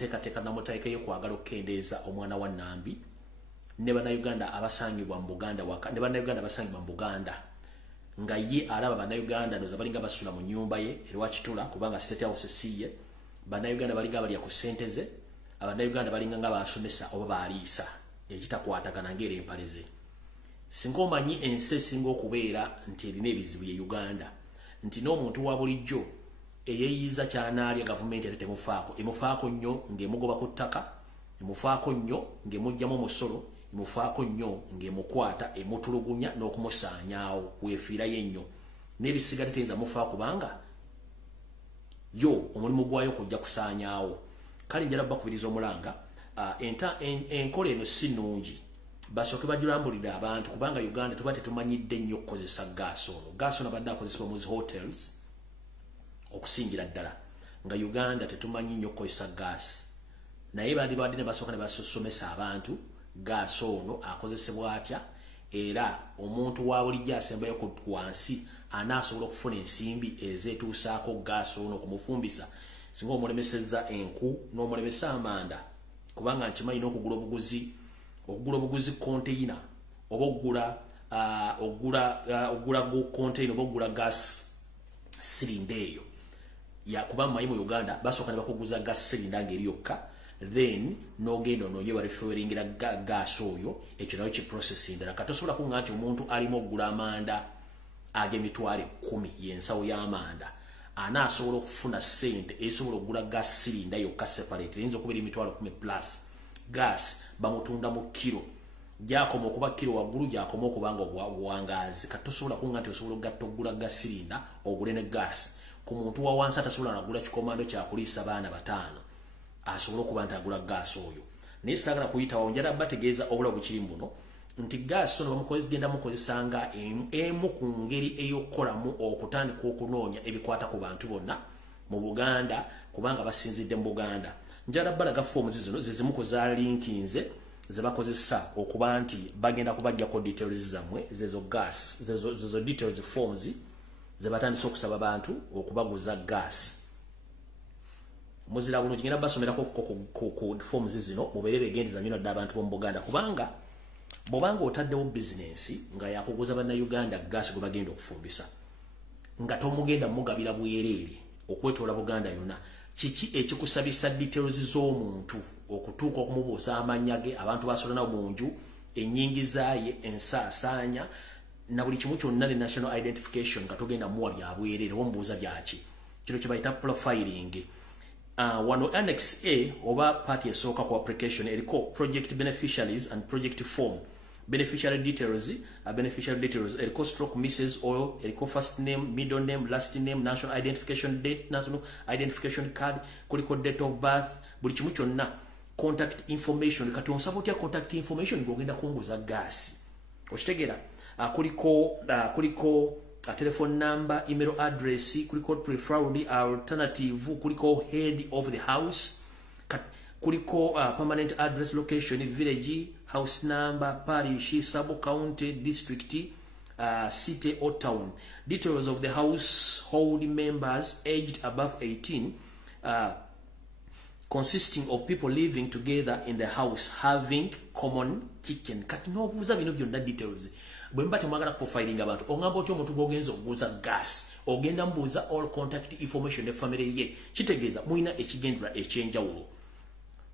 munteekateeka namutaika yo kwagala okukendeeza omwana wa Nambi ne bannayuganda abasangibwa mu Buganda ne bannayuganda abasangibwa mu Buganda nga ye alaba bannayuganda ndoza balinga basula mu nyumba ye erwa Kitula kubanga State House siye bannayuganda balinga balya ku ssente ze abannayuganda balinga nga basomesa oba baaliisa ekitakwatagana ng'era empaleze singa omanyi ensi esinga okubeera nti erina ebizibu ye Uganda nti n'omuntu wa bulijjo eyeeyiza kyanaalya gavumenti ate temufaako emufaako nnyo ng'emugoba ku ttaka emufaako nnyo ng'emugyamu omusolo emufaako nnyo ng'emukwata emutulugunya n'okumusaanyaawo weefiirayo ennyo n'ebisigadde teyinza mufaa kubanga yo omulimu gwayo kujja kusaanyaawo kale njala bakubiriza omulanga enkola eno si nnungi basooke bajulambulira abantu kubanga Uganda tuba tetumanyidde nnyo okukozesa gaasi ono gaasi ono abadde akozesebwa mu hotels okusingira ddala nga Uganda tetumanyi nnyo okukozesa gaasi naye bandibadde ne basooka ne basomesa abantu gaasi ono akozesebwa atya era omuntu wa bulijjo asembayo ku wansi anaasobola okufuna ensimbi ezeetuusaako gaasi ono okumufumbisa singa omulemesezza enku n'omulemesa amanda kubanga nkimanyi n'okugula obuguzi container oba ogula go container oba ogula gas cylinder eyo ya kuba mayi mu Uganda basooka ne bakuguza gas cylinder ngeri yokka then n'ogenda ononye bareferingira gas oyo ekyo nayo kiprocessing ndala katosobola kunga nti omuntu alimo ogula amanda ag'emitwalo 10 y'ensawo y'amanda anaasobola okufuna ssente esobola okugula gas cylinder yokka separate eyinza okubeera emitwalo 10 plus gas bamutunda mu kilo gyakoma okuba kilo waggulu gyakoma okubanga obuwangazi katosobola kunga nti osobola okugatta okugula gas cylinder ogule ne gas ku muntu wa wansi atasobola nagula kikomando kyakuliisa baana bataano asobola okuba nti agula gas oyo naye saagala kuyitawo njala bategeeza obulabu bukiri muno nti gas ono bamugenda mukozesanga emu ku ngeri ey'okukolamu okutandika okunoonya ebikwata ku bantu bonna mu Buganda kubanga basinzidde mu Buganda njala balaga forms zino zizimu ku za linkinze ze bakozesa okuba nti bagenda kubajjako details zammwe zezo gas zezo details forms ze batandise okusaba bantu okubaguza gas muzira bulungi ngenda basomerako ku forms zino mubeere begendeza nnyo ddala abantu b'omu Buganda kubanga bw'obanga otaddewo bizinensi nga yakuguza bannayuganda gas gwe bagenda okufumbisa nga tomugenda mugabira bwereere okwetoola Buganda yonna kiki ekikusabisa details z'omuntu okutuuka okumubuuza amannya ge abantu basola nawo mu nju ennyingiza ye ensaasaanya na buli kimu kyonna ne national identification nga togenda muwa bya bwereere omubuuza byaki kino kye bayita profiling wano annex A oba party esooka ku application eriko project beneficiaries and project form beneficiary details eriko stroke Mrs. Oil eriko first name middle name last name national identification date national identification card kuliko date of birth buli kimu kyonna contact information kati onsaba otya contact information ng'ogenda kunguza gaasi okitegeera kuliko a telephone number, email address, kuliko preferred alternative, kuliko head of the house, kuliko permanent address, location, village, house number, parish, sub-county, district, city or town. Details of the household members aged above 18, consisting of people living together in the house, having common kitchen. Kati no buuza bino byonna details. Bwemba temwagala profiling abantu ongamba otyo omuntu gwogenza okuguza gas ogenda mbuuza all contact information ne family ye kitegeeza muyina ekigendera ekyenjawulo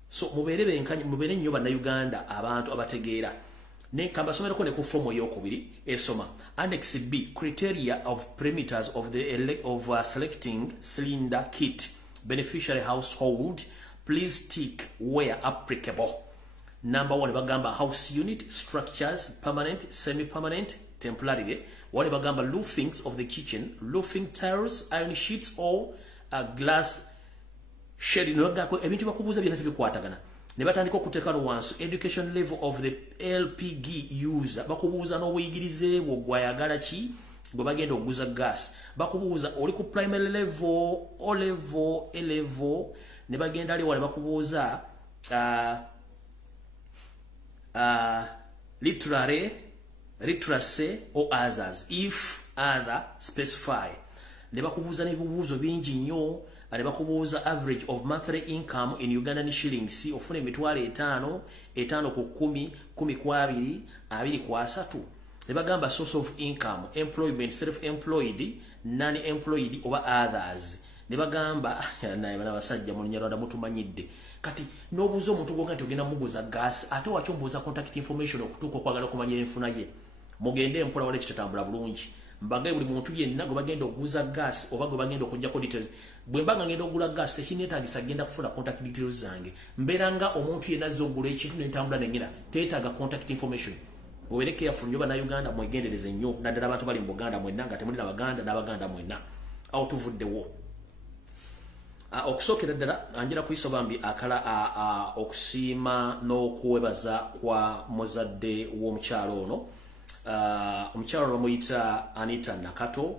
so mubeere nnyo bannayuganda abantu abategeera nenkamba somerako ne ku fomu ey'okubiri esoma annex B criteria of perimeters of selecting cylinder kit beneficiary household please tick where applicable. Number 1 bagamba house unit structures permanent semi-permanent temporary one bagamba roofings of the kitchen roofing tiles iron sheets or glass shade nogako ebintu bakubuza byonna bikwatagana ne batandika okuteeka no wansi education level of the LPG user bakubuza n'obuyigirize bwo gwayagala ki gwe bagenda okuguza gas bakubuza oli ku primary level o level a level ne bagenda ali wale bakubuza literacy or others if other specify ne bakubuza n'ebibuuzo bingi nnyo ne bakubuuza average of monthly income in Ugandan shillings ofune emitwalo 5 ku 10 10 ku 2 2 ku 3 ne bagamba source of income employment self-employed non-employed oba others ne bagamba naye bana basajja mu Nyarwanda mutumanyidde kati n'obuuza omuntu gwo nti ogenda mubuuza gas ate wakyombuuza contact information okutuuka okwagala kumanya enfuna ye mugende mpola wale kitatambula bulungi mbagaye buli muntu yenna gwe bagenda okuguza gas oba gwe bagenda okujjako details bwe mbanga ngenda okugula gas tekineetaagisa agenda kufuna contact details zange mbeera nga omuntu yenna azza okugula ekintu n'entambula nengera teetaaga contact information mubeere careful nnyo bannayuganda mwegendereze nnyo naddala abantu bali mu Buganda mwenna nga temuli n'abaganda mwenna awo tuvuddewo okusookera ddala anjira kuyisa bambi akala okusiima n'okwebaza kwa muzadde w'omukyalo ono omukyalo ono bamuyita Anita Nakato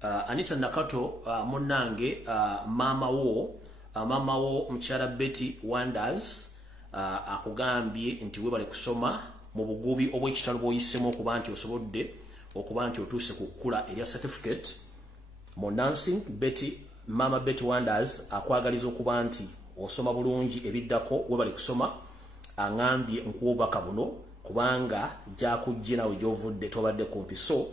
Anita Nakato munnange maama wo mukyala Betty Wonders akugambye nti webale kusoma mu bugubi obw'ekitalo bw'oyisemu okuba nti osobodde okuba nti otuuse ku kkula erya certificate mu nursing Mama Betty Wonders akwagaliza okuba nti osoma bulungi ebiddako webale kusoma angambye nkuwobaka buno kubanga jakujje nawe gyovudde tobadde kumpi so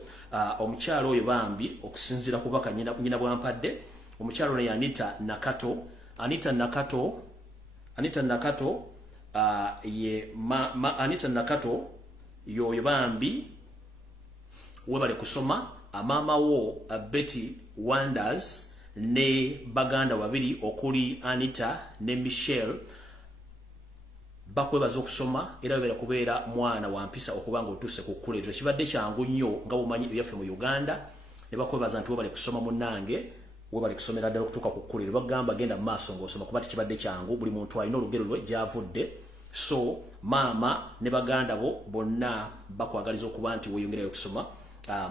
omukyalo oyo bambi okusinzira kubaka nyina bwampadde omukyalo ne Anita Nakato Anita Nakato Anita Nakato yoyo bambi webale kusoma amama wo Betty Wonders ne baganda babiri okuli Anita ne Michelle bakwebaza okusoma era webale kubeera mwana wampisa okubanga otuse ku kkula ekyo kibadde kyangu nnyo nga bumanyi ebyaffe mu Uganda ne bakwebaza nti webale kusoma munnange webale kusomera ddala okutuuka ku kkula bagamba genda mu maaso ng'osoma kuba tekibadde kyangu buli muntu alina olugero lwe gyavudde so maama ne baganda bo bonna bakwagaliza okuba nti weeyongerayo okusoma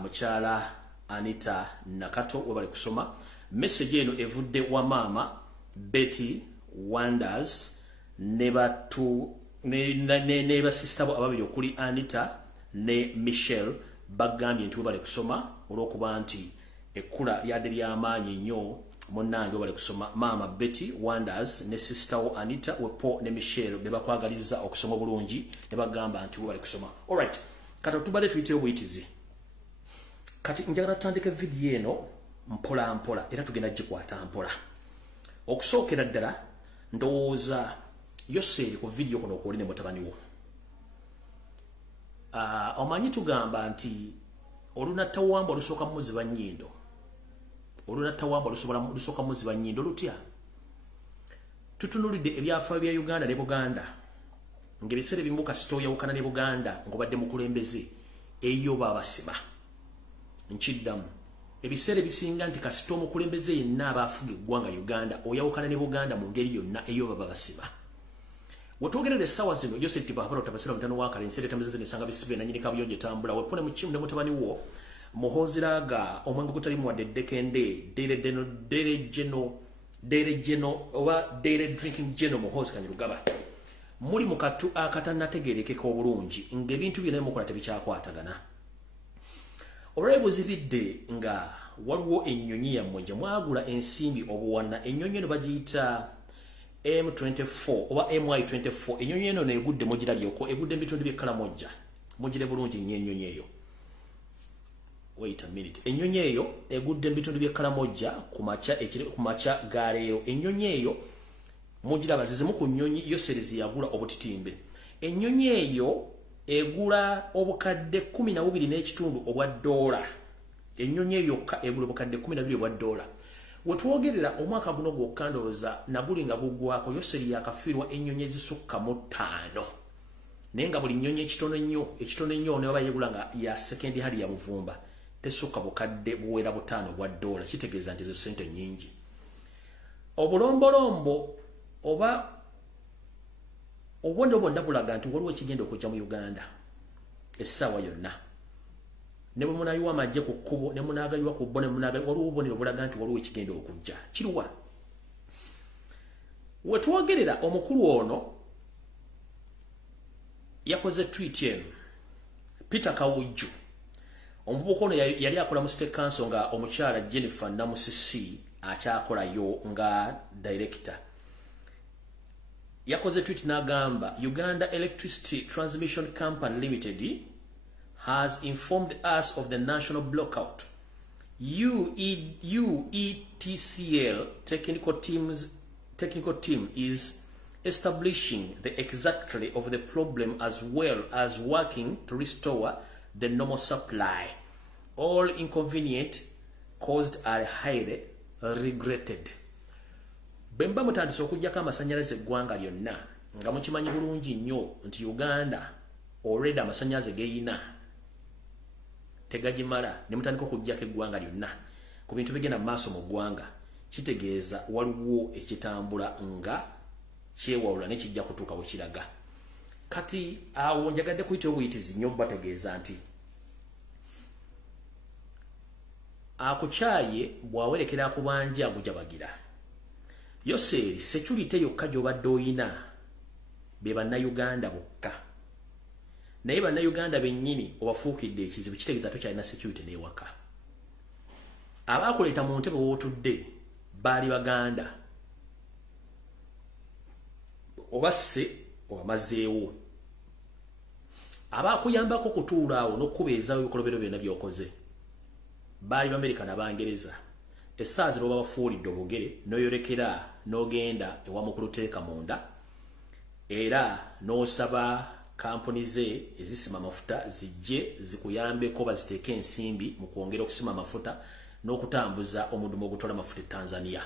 mukyala Anita Nakato webale kusoma message eno evudde wa maama Betty Wonders ne basista bo ababiri okuli Anita ne Michelle bagambye nti webale kusoma olw'okuba nti ekkula lyadde ly'amaanyi nnyo munnange webale kusoma maama Betty Wonders ne sister wo Anita wepo ne Michelle be bakwagaliza okusoma bulungi ne bagamba nti webale kusoma alright kati tubadde tuyiteyo buyitizi kati njagala tutandike video eno mpola mpola era tugenda gikwata mpola okusookera ddala ndowooza Yoseri ku video kuno okuli ne mutabani wo omanyi tugamba nti olunatawamba olusooka muziba nnyindo olunatawamba lusooka muziba nnyindo lutya tutunulidde ebyafaayo bya Uganda ne Buganda ng'ebiseera ebimu kasita oyawukana ne Buganda ng'obadde mukulembeze eyo babasiba nkiddamu ebiseera ebisinga nti kasita omukulembeze yenna abaafuga eggwanga Uganda oyawukana ne Buganda mu ngeri yonna eyo baba basiba wetwogerera essaawa zino Joseph Tibahapara otabasira mutano wa Kalenseere tamuzeze nesanga bisibe nanyini kabuyonjo etambula wepone mu kimu ne mutabani wo muhoziraga omwangu gutali muwadde Dekende Dere Geno oba Dere Drinking Geno muhozi Kanyarugaba muli mu katu akatanategeerekeka obulungi ng'ebintu byonna mukola tebikyakwatagana olwebuzibidde nga waliwo ennyonyi yammwe gye mwagula ensimbi obuwanna ennyonyi eno bagiyita M24 oba MY24 ennyonyi eno negudde mugirabyeko egudde mu bitundu by'ekkala mojja mugire bulungi nnyo ennyonyi eyo wait a minute ennyonyi eyo egudde mu bitundu by'ekkala mojja ku makya gaaleero ennyonyi eyo mugira bazizimu ku nnyonyi Yoserizi yagula obutitimbe ennyonyi eyo egula obukadde 12 n'ekitundu obwa dola ennyonyi eyo egula obukadde 12 obwa dola wetwogerera omwaka guno gwokkandoza nagulinga gugwako Yoseri yakafiirwa ennyonyi ezisukka mu 5 naye nga buli nnyonyi ekitono ennyo ne baba yegula nga ya second hand ya Buvumba tesukka bukadde buwera 5 obwa dola kitegeeza nti ezo ssente nnyingi obulombolombo oba obwonde bwonna bulaga nti waliwo ekigenda okujja mu Uganda essaawa yonna ne bwe munayiwa amagye ku kkubo ne munaagayiwa ku bbo ne munaagayiwa waliwo obubonero bulaga nti waliwo ekigenda okujja kiruwa wetwogerera omukulu ono yakoze tweet eno Peter Kawujju omuvubuka ono yali akola mu State Council nga omukyala Jennifer Namusisi akyakolayo nga director. Yakoze tweet n'agamba Uganda Electricity Transmission Company Limited has informed us of the national blackout. UETCL technical team is establishing the exactly of the problem as well as working to restore the normal supply. All inconvenient caused are highly regretted. Bemba mutandise okujjako amasanyalaze eggwanga lyonna nga mukimanyi bulungi nnyo nti Uganda already amasanyalaze geyina tegagimala ne mutandika okujjako eggwanga lyonna ku bintu bigenda maaso mu ggwanga kitegeeza waliwo ekitambula nga kyewawula ne kijja kutuuka we kiraga. Kati awo njagadde kuyita obuyitizi nnyo bategeeza nti akukyaye bwawerekera ku bangi agujabagira. Yoseri security yokka gy'obadde oyina be bannayuganda bokka. Naye bannayuganda bennyini obafuukidde ekizibu kitegeeza tokyalina security n'ewaka. Abaakuleeta mu ntebe w'otudde baali Baganda. Obasse obamazeewo. Abaakuyambako kutuula awo n'okkubeezaawo ebikolobero byonna by'okoze baali Bamerika n'Abangereza. Essaawa zino babafuulidde obugere n'oyolekera n'ogenda ewamukuluteeka munda era n'osaba kampuni ze ezisima amafuta zijje zikuyambeko baziteeke ensimbi mu kwongera okusima amafuta n'okutambuza omudumu ogutwala amafuta e Tanzania.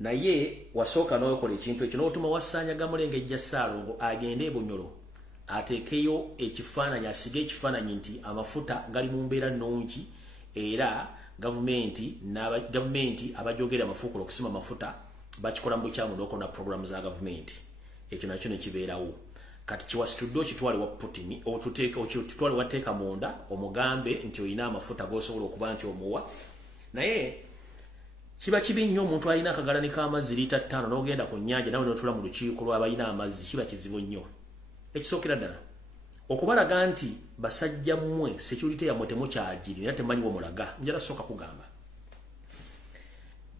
Naye wasooka n'okola ekintu ekyo n'otuma Wassaanya Gamulengejja Ssaalongo agende e Bunyoro ateekeyo ekifaananyi asige ekifaananyi nti amafuta gali mu mbeera nnungi era gavumenti abajogera amafuukulo okusima amafuta bakikola mu bukyamu n'okola programu za gavumenti. Ekyo nakyo ne kibeerawo. Kati kiwasitudde okitwale wa Putin okitwale wateeka munda omugambe nti olina amafuta g'osobola okuba nti omuwa. Naye kiba kibi nnyo omuntu alina akagalani k'amazzi liita 5 n'ogenda ku nnyanja nawe n'otula mu lukiiko lw'abalina amazzi kiba kizibu nnyo. Ekisookera ddala okubalaga nti basajja mmwe security yammwe temukyagiri era temanyi womulaga njala sooka kugamba.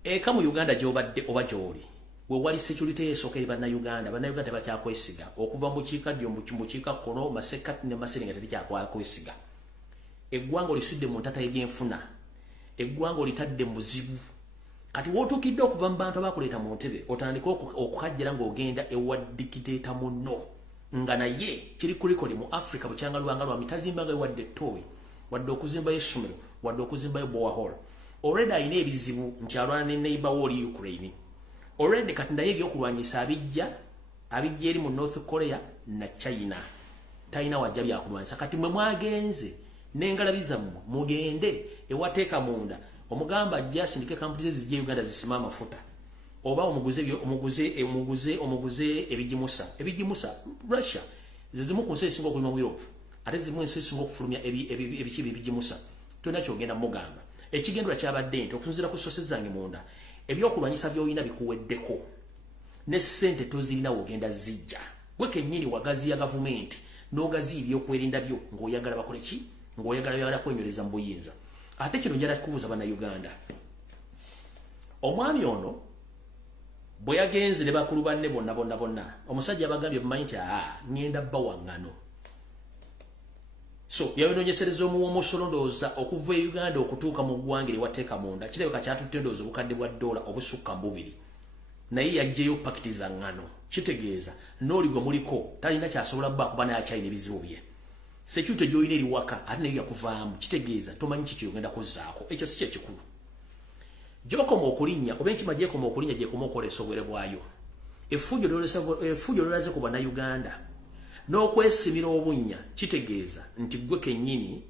Eka mu Uganda gy'obadde oba gy'oli we wali security esooka eri bannayuganda tebakyakwesiga okuva mu bukiikaddyo mu bukiikakkono Masekati ne Maserengeta tekyakwakwesiga. Eggwanga olisudde mu ntata y'ebyenfuna, eggwanga olitadde mu buzibu. Kati wootuukidde okuva mu bantu abaakuleeta mu ntebe otandika okukajjera ng'ogenda ewa dikiteeta munno nga naye kiri kulikoli mu Africa bukyanga lwanga lwami tazimbaga wadde ttooyi wadde okuzimbayo essomero wadde okuzimbayo borehole. Already alina ebizibu nti alwana ne neighbor w'oli Ukraine. Already kati naye ebyokulwanyisa abijja eri mu North Korea na China. Talina wajja byakulwanyisa. Kati mwe mwagenze n'engalabi zammwe mugende ewateeka munda omugamba ajja asindike kampuni zijje Uganda zisima amafuta. Oba omuguze ebigimusa Russia zizimu ku nsi esinga okulima mu Europe ate zimu ensi esinga okufulumya ebikibi ebigimusa. Tolina kyogenda mugamba. Ekigendera kyabadde nti okusinziira ku sources zange munda ebyokulwanyisa by'olina bikuweddeko ne ssente tozirina wogenda zijja. Gwe kennyini wagazi ya gavumenti n'ogazi ebyokwerinda byo ng'oyagala bakole ki ng'oyagala kwenywereza mu buyinza. Ate kino njala kubuuza bannayuganda. Omwami ono bwe yagenze ne bakulu banne bonna omusajja abagambye bumanyi nti ngenda bba waŋŋano. So yayononyesereza omuwa omusolondooza okuva e Uganda okutuuka mu ggwanga ewateeka munda kirabika kyatutte ndowooza obukadde bwa $2 obusukka mu 2 naye yaggyeyo pakiti za ŋŋano. Kitegeeza n'oligwe muliko talina kyasobola bba kuba naye akyalina ebizibu bye. Security gy'olina eri waka ate naye yakuvaamu kitegeeza tomanyi kiki ogenda kuzzaako. Ekyo si kyekikulu. Gy'okoma okulinnya oba enkima gy'ekoma okulinnya gy'ekoma okukolesa obwere bwayo. Effujjo lyolaze ku bannayuganda n'okwesimira obunnya kitegeeza nti gwe kennyini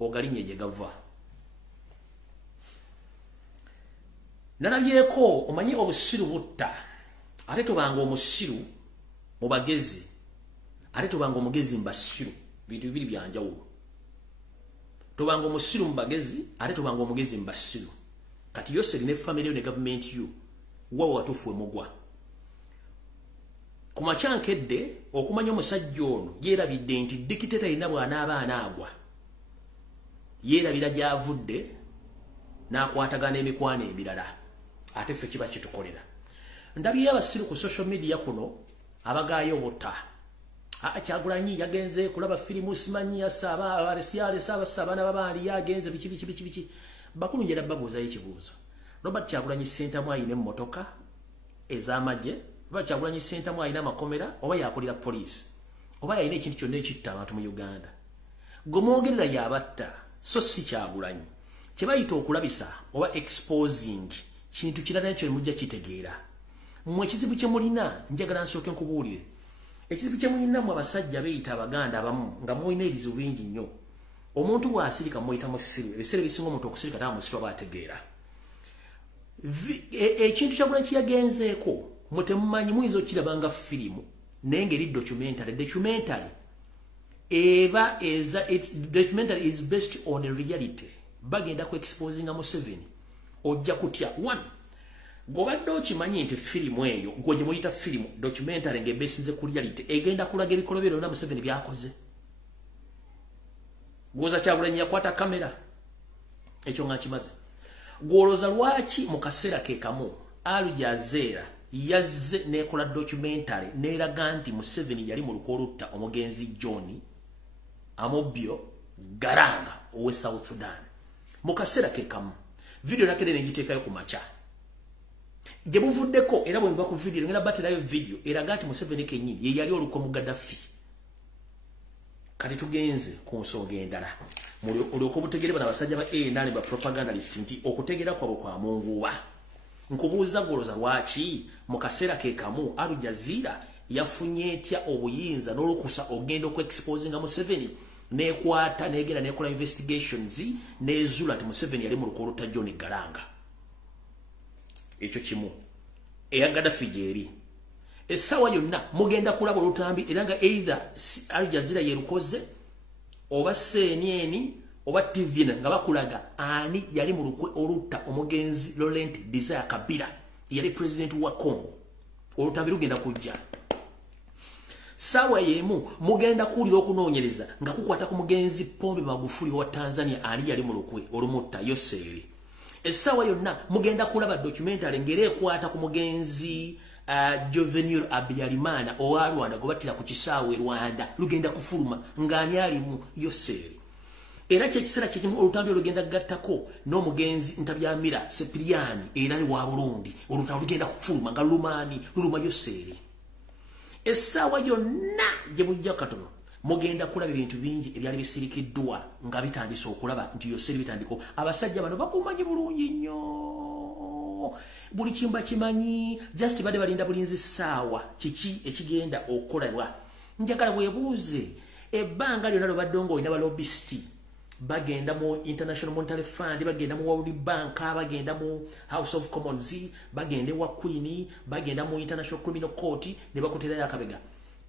ogalinnye gye gava. Nalabyeko omanyi obusiru butta ate tubanga omusiru mu bagezi ate tubanga omugezi mu basiru bintu bibiri bya njawulo. Tubanga omusiru mu bagezi ate tubanga omugezi mu basiru. Kati Yoseri ne family yo ne government yo wawe watuufu emugwa. Ku makyankedde okumanya omusajja ono yeerabidde nti dikiteta alina bw'anaaba anaagwa yeerabira gy'avudde n'akwatagana emikwano emirala ate ffe kiba kitukolera. Ndabye abasiru ku social media kuno abagaayo obutta. Kyagulanyi yagenze kulaba firimu simanyi yasaba abalesiale saba n'ababaali yagenze biki bakulu njera babuuzayo ekibuuzo. Robert Kyagulanyi Ssentamu ayina emmotoka ez'amagye, Robert Kyagulanyi Ssentamu ayina amakomera oba yakulira poliisi oba yalina ekintu kyonna ekitta abantu mu Uganda. Gwe mwogerera yabatta so si Kyagulanyi. Kye bayita okulabisa oba exposing kintu kirala ekyo mujja kitegeera. Mmwe ekizibu kye mulina njagala nsooke nkubuulire. Ekizibu kye mulina mu abasajja beeyita Abaganda abamu nga mulina ebizibu bingi nnyo. Omuntu bw'asirika muyita musiru, ebiseera ebisinga omuntu okusirika taba musiru aba ategeera. Ekintu Kyagulanyi kye yagenzeeko mmwe temumanyi muyinza okirabanga firimu naye ngeri documentary. Documentary is based on a reality. Bagenda ku exposing Museveni ojja kutya. One, gobadde okimanyi nti firimu eyo gwe gye muyita firimu documentary ng'ebeesinze ku reality egenda kulaga ebikolwa byonna Museveni byakoze. Gwoza Kyagulanyi yakwata kamera ekyo nga kimaze. Gwolooza lwaki mu kaseera ke kamu Al Jazeera yazze nekola documentary neeraga nti Museveni yali mu lukwo olutta omugenzi John Amobio Garanga owe South Sudan. Mu kaseera ke kamu video nakene negiteekayo ku macha. Gye buvuddeko era bwe mba ku video ngenda baterayo video eraga nti Museveni kennyini ye yali olukwo mu Gaddafi. Kati tugenze ku nsonga endala. Olwo butegere bana basajja ba nane ba propagandalist nti okutegera kwabo kwa munguwa. Nkubuuza gwolooza lwaki mu kaseera ke kamu Al Jazeera yafunye etya obuyinza n'olukusa ogenda ku exposing Museveni nekwata negera nekola investigations nezula ti Museveni yali mu lukwo olutta John Garanga. Ekyo kimu eya Gaddafi gyeri. Essaawa yonna mugenda kulaba olutambi era nga either Al Jazeera yerukoze oba CNN oba TV nga bakulaga ani yali mu lukwe olutta omugenzi Laurent Desire Kabila yali president wa Congo. Olutambi lugenda kujja. Sawa yemu mugenda kuulira okunoonyereza nga kukwata ku mugenzi Pombe Magufuli wa Tanzania ani yali mu lukwe olumutta Yoseri. Essaawa yonna mugenda kulaba documentary ngere ekwata ku mugenzi Juvenile Abiyarimana owa Rwanda gobatira ku kisaawe Rwanda lugenda kufuluma ng'ani alimu Yoseri. Era kyekisera kyekimu olutambi olugenda gattako n'omugenzi Ntabyamira Sepiriani era wa Burundi olutambi lugenda kufuluma nga luluma Yoseri. Essaawa yonna gye mujja katono mugenda kulaba ebintu bingi ebyali bisirikiddwa nga bitandise okulaba nti Yoseri bitandiko. Abasajja bano bakumanyi bulungi nnyo. Buli kimba kimanyi just bade balinda bulinzi ssaawa kiki ekigenda okukolebwa. Njagala bwebuuze ebbanga lyonna lwebadde ng'olina balobbisti bagenda mu International Monetary Fund, bagenda mu World Bank, bagenda mu House of Commons, bagenda wa Queen, bagenda mu International Criminal Court ne bakuterayo akabega.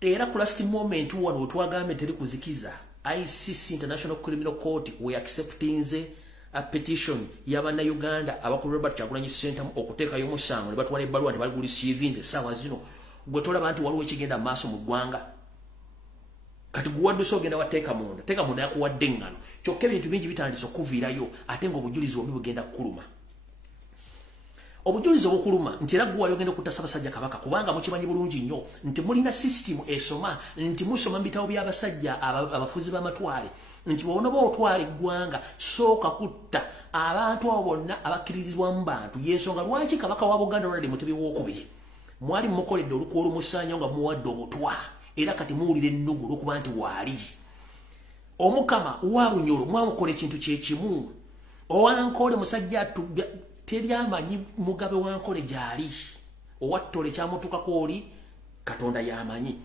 Era ku last moment wano twagambe teri kuzikiza ICC International Criminal Court we acceptinze a petition y'abana Uganda abakulu Robert Kyagulanyi Ssentamu okuteekayo omusango ne batwala ebbaluwa ne bagulisiivinze ssaawa zino. Gwe tolaba nti waliwo ekigenda maaso mu ggwanga. Kati guwadduso ogenda wateeka munda yakuwadde engano. Kyokka ebintu bingi bitandise okuviirayo ate ng'obujulizi obubi bugenda kukuluma. Obujulizi obukuluma nti era gwe ogenda okutta Ssaabasajja Kabaka kubanga mukimanyi bulungi nnyo nti mulina system esoma nti musoma mu bitabo by'abasajja abafuzi b'amatwale nti bw'onoba otwala eggwanga sooka kutta abantu abo bonna abakkirizibwa mu bantu y'ensonga lwaki Kabaka wa Buganda olwadde Mutebi II mwali mukoledde olukwo olumusaanyo nga muwadde obutwa era kati muwulira ennugu olw'okuba nti waali omukama wa Bunyoro mwamukola ekintu kyekimu owankole musajja teryamanyi Mugabe wankole gyali owattole kyamutukako oli Katonda yamanyi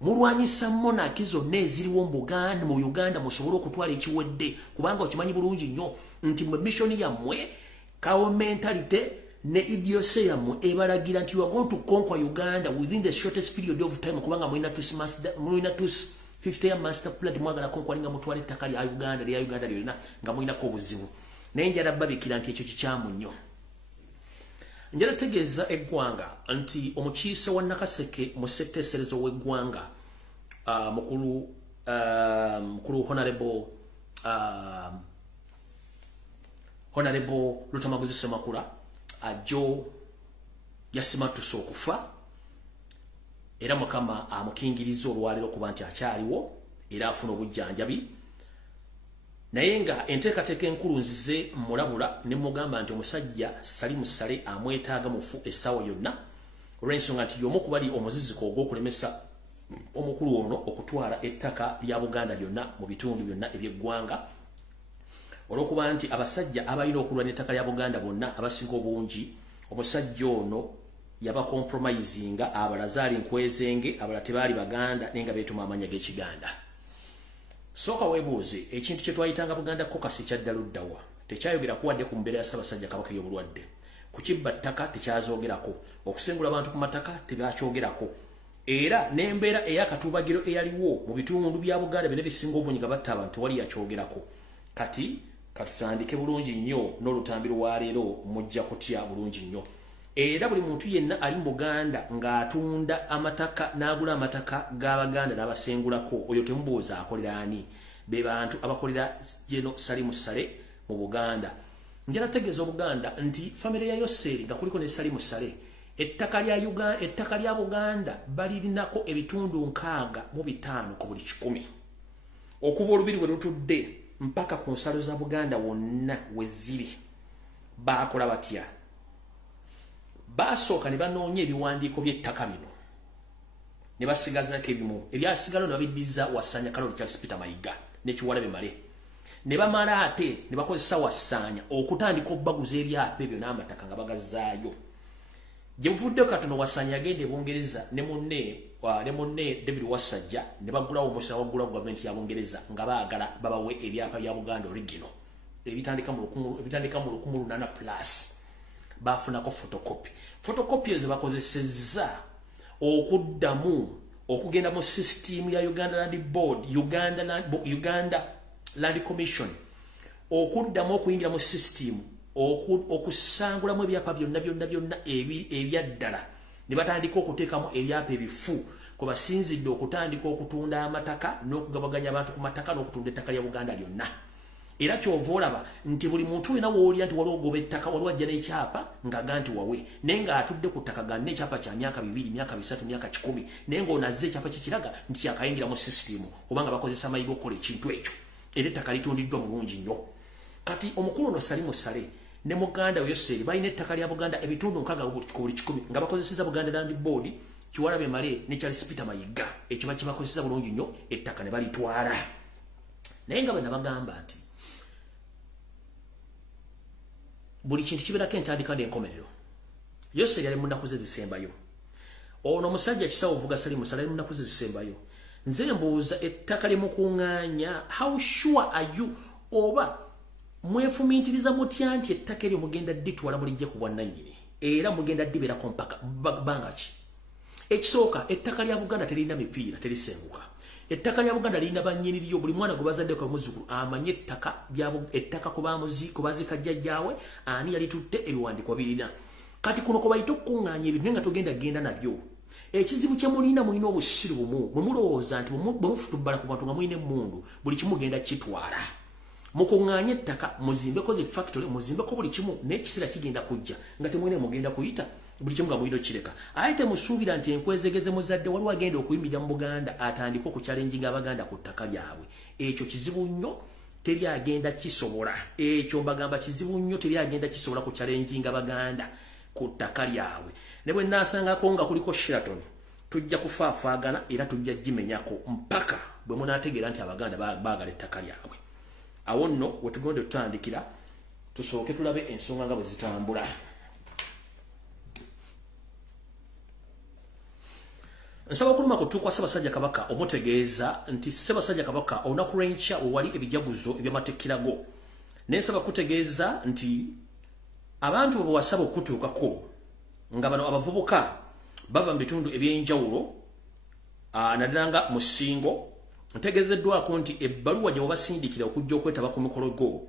mulwanyisa monarchy zonna eziriwo mu Uganda musobole okutwala ekiwedde kubanga okimanyi bulungi nnyo nti mu mission yammwe kawo mentality ne idiose yammwe ebalagira nti you are going to conquer Uganda within the shortest period of time kubanga mulina 50-year master plan mwagala konkweringa mutwale ettaka lya Uganda lyonna nga mulinako obuzibu. Naye njala babikira nti ekyo kikyamu nnyo. Njala tegeeza eggwanga nti omukiise wa Nakaseke mu ssetteeserezo w'eggwanga mukulu honorable Honorable Lutamaguzi Semakula ajo yasimatusa okufa era mukama amukingiriza olwaliro kuba nti akyaliwo era afuna obujjanjabi naye nga enteekateeka enkulu nzize mulabula ne mugamba nti omusajja sali musale amwetaaga mufu essaawa yonna olw'ensonga nti y'omu ku bali omuziziko ogw'okulemesa omukulu ono okutwala ettaka lya Buganda lyonna mu bitundu byonna eby'eggwanga olw'okuba nti abasajja abalina okulwa n'ettaka lya Buganda bonna abasinga obungi omusajja ono yaba compromisinga abala zaali nkwezenge abala tebaali Baganda nenga beetuma amanya g'Ekiganda. Soka webuuze ekintu kye twayitanga Buganda kokasi kyaddaludawa tekyayogera kuwadde ku mbeera ya Ssaabasajja Kabaka ey'obulwadde ku kibba ttaka tekyazoogerako okusengula abantu ku mataka tebakyogerako era n'embeera ey'akatuubagiro eyaliwo mu bitundu bya Buganda bye bisinga obungi nga batta abantu wali yakyogerako kati katutandike bulungi nnyo n'olutambi lwa leero mujja kutya bulungi nnyo era buli muntu yenna ali mu Buganda ng'atunda amataka n'agula amataka g'Abaganda n'abasengulako oyo temubuuza akolera ani be bantu abakolera Jeno Salimu Sale mu Buganda njala tegeeza Obuganda nti family ya Yoseri nga kuliko ne Salimu Sale ettaka lya Buganda balirinako ebitundu 65 ku buli 100 okuva olubiri we lutudde mpaka ku nsalo za Buganda wonna we ziri baakola batya basooka ne banoonya ebiwandiiko by'ettaka bino ne basigazako ebimu ebyasigalo ne babiddiza Wasanya Kaloli Charles Peter Mayiga n'Ekiwalabe Male ne bamala ate ne bakozesa Wasanya okutandika okubaguza ebyapa ebyo n'amataka nga bagazzaayo gye buvudde katono Wasanya yagenda e Bungereza ne munne David Wasajja ne bagulawo omusa wagula gavumenti ya Bungereza nga baagala babawe ebyapa bya Buganda original ebitandika mu 1800 plus bafunako photocopy ezo bakozesezza okuddamu okugenda mu system ya Uganda Land Board Uganda Land Commission okuddamu okuyingira mu system okusangulamu ebyapa byonna ebyaddala ne batandika okuteekamu ebyapa ebifu kwe basinzidde okutandika okutunda amataka n'okugabaganya abantu ku mataka n'okutunda ettaka lya Buganda lyonna era kyova olaba nti buli muntu wena woolya nti waliwo ogoba ettaka waliwo ajja n'ekyapa ng'aga nti wawe naye ng'atudde ku ttaka ganna ekyapa kya myaka 2 myaka 3 myaka 10 naye ng'onazze ekyapa kikiraga nti kyakayingira mu sisitimu kubanga bakozesa mayiga okukola ekintu ekyo era ettaka litundiddwa bulungi nnyo kati omukulu ono Salimu Sale ne muganda Yoseri balina ettaka lya Buganda ebitundu 6 ku buli 10 nga bakozeseza Buganda Land Board Kiwalabe Male ne Charles Peter Mayiga ekyo bakibakozesa bulungi nnyo ettaka ne balitwala naye nga bana bagamba nti buli kintu kibeerako entandika n'enkomerero Yoseri ali mu nnaku ze zisembayo ono omusajja kisawo ovuga Salimu Sale ali mu nnaku ze zisembayo nze mbuuza ettaka limukuŋŋaanya how sure are you oba mwefumiitiriza mutya nti ettaka eryo mugenda dditwala bulijja ku bwannannyini era mugenda ddibeerako mpaka bbanga ki ekisooka ettaka lya Buganda teririna mipiira terisenguka ettaka lya Buganda lirina bannyini lyo buli mwana gwe bazadde kwa muzzukulu amanye ettaka ku baazika jjajjaawe ani yalitutte ebiwandiiko birina kati kuno ko bayita okukuŋŋaanya ebintu nga togenda genda nabyo ekizibu kye mulina mulina obusiru bumu bwe mulowooza nti bwe mufutubbala ku bantu nga mulina emmundu buli kimu genda kitwala mukuŋŋaanya ettaka muzimbeko zi factory muzimbeko buli kimu n'ekiseera kigenda kujja nga temwine mugenda kuyita buli kimu nga mulina okireka ate temusuubira nti enkwezegeze muzadde waliwo agenda okuyimirira mu Buganda atandika okucyalenjinga Abaganda ku ttaka lyabwe ekyo kizibu nnyo teri agenda kisobola ekyo mbagamba kizibu nnyo teri agenda kisobola kucyalenjinga Abaganda ku ttaka lyabwe ne bwe nnaasangako nga kuliko Sheraton tujja kufaafaagana era tujja gimenyako mpaka bwe munaategeera nti Abaganda baagala ettaka lyabwe awo nno we tugenda tutandikira tusooke tulabe ensonga nga bwe zitambula nsaba okuluma kutuukwa Ssaabasajja Kabaka omutegeeza nti Ssaabasajja Kabaka olunaku lw'enkya wewali ebijaguzo eby'amatekkirago naye nsaba kutegeeza nti abantu bwe wasaba okutuukako nga bano abavubuka bava mu bitundu eby'enjawulo naddala nga mu Ssingo ntegeezeddwako nti ebbaluwa gye babasindikira okujja okwetaba ku mukolo gwo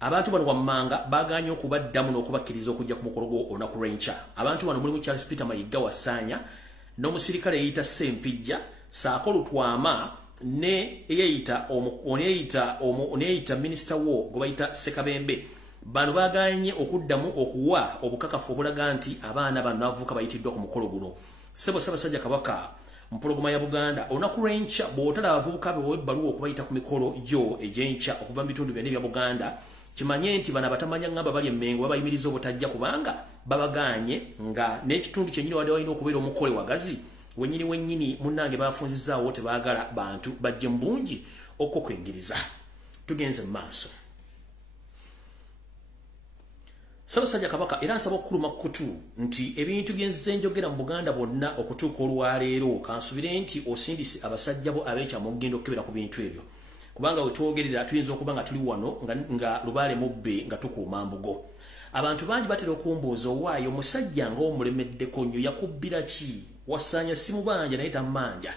abantu bano wammanga baganye okubaddamu n'okubakkiriza okujja ku mukolo gwo olunaku lw'enkya abantu bano mulimu Charles Peter Mayiga Wasanya n'omusirikale eyita Sempijja saako Lutwama ne eyita Minister wo gwe bayita Ssekabembe bano baganye okuddamu okuwa obukakafu obulaga nti abaana bano avuka bayitiddwa ku mukolo guno. Sebo Ssaabasajja Kabaka mpologoma ya Buganda olunaku lw'enkya bw'otala abavubuka be webbaluwa okubayita ku mikolo gyo egy'enkya okuva mu bitundu byonna ebya Buganda, kimanye nti bano abatamanya ngamba bali emmengo babayimiriza obutajja kubanga babaganye nga n'ekitundu kyennyini wadde walina okubeera omukole wagazi wennyini munnange bafunzizaawo tebaagala bantu bajje mu bungi okwokwengeriza. Tugenze mu maaso. Ssaabasajja Kabaka era nsaba okukuluma kutu nti ebintu byenzize njogera mu Buganda bonna okutuuka olwaleero kansubire nti osindise abasajja bo ab'ekyama okugenda okukebera ku bintu ebyo. Kubanga we twogerera tuyinza okuba nga tuli wano nga lubaale mubbe nga tukuuma mbugo. Abantu bangi batera okumbuuza owaayo omusajja ng'omulemeddeko nnyo yakubbira ki? Wasaanya simu banja naye tammanja.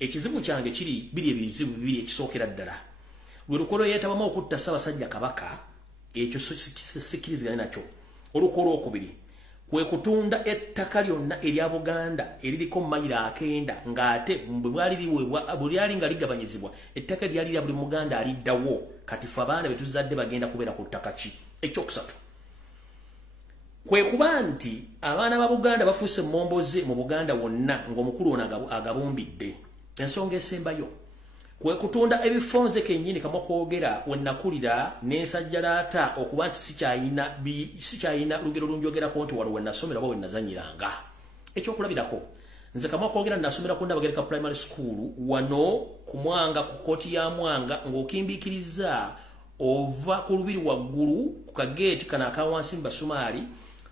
Ekizibu kyange biri ebizibu bibiri ekisookera ddala. Lwe lukolo yeetabamu okutta Ssaabasajja Kabaka, ekyo sikiriziganya nakyo. Olukolo okubiri kwe kutunda ettaka lyonna erya Buganda eririko mayiro 9 ng'ate bwe lyali nga ligabanyizibwa ettaka lyali lya buli Muganda aliddawo. Kati ffe abaana be tuzadde bagenda kubeera ku ttaka ki? Ekyokusatu kwe kuba nti abaana ba Buganda bafuuse momboze mu Buganda wonna ng'omukulu ono agabumbidde. Ensonga esembayo kwe kutunda ebifonze kennyini kamwa kwogera wennakulira n'ensajjalaata okuba nti sikyayina lugero lunjogerako nti waliwo wennasomera oba wennazanyiranga. Ekyokulabirako nze kamwa kwogera nasomera ku Nabagereka Primary School wano ku Mwanga ku kooti ya Mwanga ng'okimbiikiriza ova ku lubiri waggulu ku kageeti kano akawansi mu Basumaali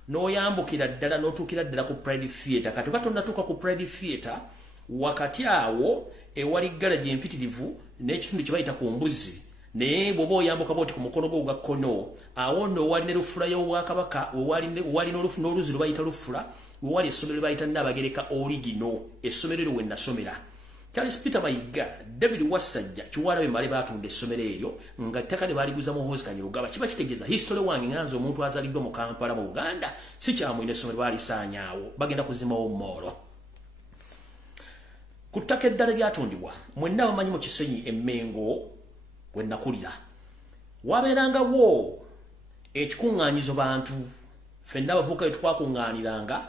n'oyambukira ddala n'otuukira ddala ku Pride Theatre. Kati katonnatuuka ku Pride Theatre wakati awo ewali garage empitirivu n'ekitundu kye bayita ku mbuzi naye bw'oba oyambuka bwoti ku mukono gwo ogwa kkono awo nno wali ne lufula y'Obwakabaka wali n'oluzi lwe bayita lufula wali essomero lye bayita Nabagereka Origino. Essomero eryo we nasomera. Charles Peter Mayiga, David Wasajja Kiwalabe Male batunda essomero eryo nga ttaka ne baliguza Muhoozi Kanyarugaba. Kiba kitegeeza history wange nganze omuntu azaliddwa mu Kampala mu Buganda si kyamwine essomero balisaanyaawo bagenda kuzimawo moolo. Ku ttaka eddala lyatundibwa mwenna bamanyi mu Kisenyi Emmengo we nakulira wabeerangawo ekikuŋŋaanyizo bantu ffenna abavubuka bwe twakuŋŋaaniranga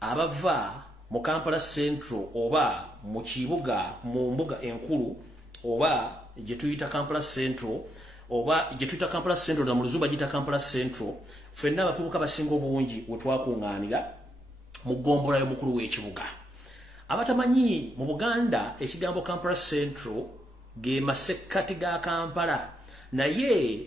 abava mu Kampala Central oba mu kibuga mu mbuga enkulu oba gye tuyita Kampala Central oba gye tuyita Kampala Central na mu Luzumba giyita Kampala Central. Ffenna abavubuka basinga obungi we twakuŋŋaanira mu ggombolola y'omukulu w'ekibuga. Abatamanyi mu Buganda ekigambo Kampala Central ge masekkati ga Kampala naye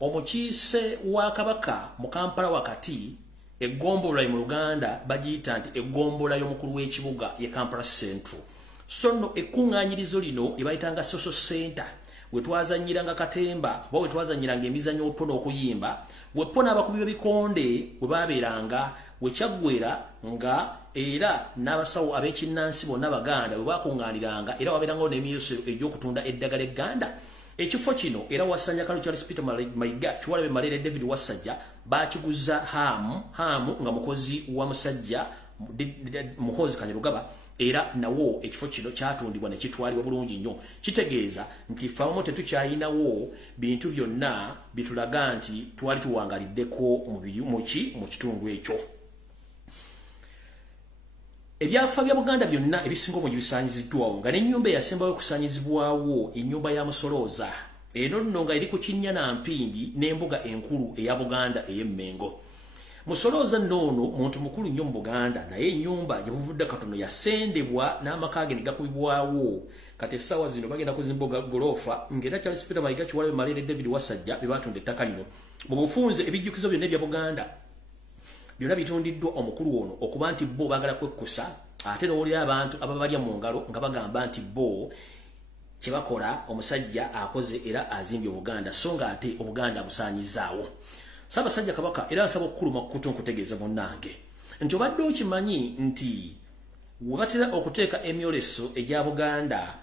omukiise wa Kabaka mu Kampala wakati eggombolola mu Luganda bagiyita nti eggombolola y'omukulu w'ekibuga ye Kampala Central. So nno ekkuŋŋaanyirizo lino lye bayitanga social center we twazannyiranga katemba oba we twazannyiranga emizannyo opo n'okuyimba wepo n'abakubi b'ebikonde we baabeeranga we kyaggwera nga era n'abasawo ab'ekinnansi bonna Baganda we bakuŋŋaaniranga era wabeerangawo n'emyoso egy'okutunda eddagala egganda. Ekifo kino era Wasajja Kalu Charles Peter Mayiga Kiwalabe Male David Wasajja bakiguza hamu nga mukozi wa musajja Muhoozi Kanyarugaba era nawo ekifo kino kyatundibwa ne kitwalibwa bulungi nnyo. Kitegeeza nti faamu tetukyayinawo bintu byonna bitulaga nti twali tuwangaliddeko mu kitundu ekyo. Ebyafa bya Buganda byonna ebisinga mu bisaanyiziddwawo nga n'ennyumba eyasembayo okusaanyizibwawo ennyumba ya Musolooza eno nno nga eri ku kinnya na mpindi n'embuga enkulu eya Buganda ey'Emmengo. Musolooza nno muntu mukulu nnyo mu Buganda naye ennyumba gye buvudde katono yasendebwa n'amaka ge ne gakubibwawo. Kati essaawa zino bagenda kuzimba golofa ng'era Charles Peter Mayiga Kiwalabe Male David Wasajja be batunda ettaka lino. Mu bufunze ebijjukizo byonna ebya Buganda byonna bitundiddwa omukulu ono okuba nti bo baagala kwekkusa ate n'owulira abantu ababalya mu ngalo nga bagamba nti bo kye bakola omusajja akoze era azimbye Obuganda so nga ate Obuganda busaanyizaawo. Ssaabasajja Kabaka era asaba okukuluma kukutu nkutegeeza munnange nti obadde okimanyi nti we batera okuteeka emyoleso egya Buganda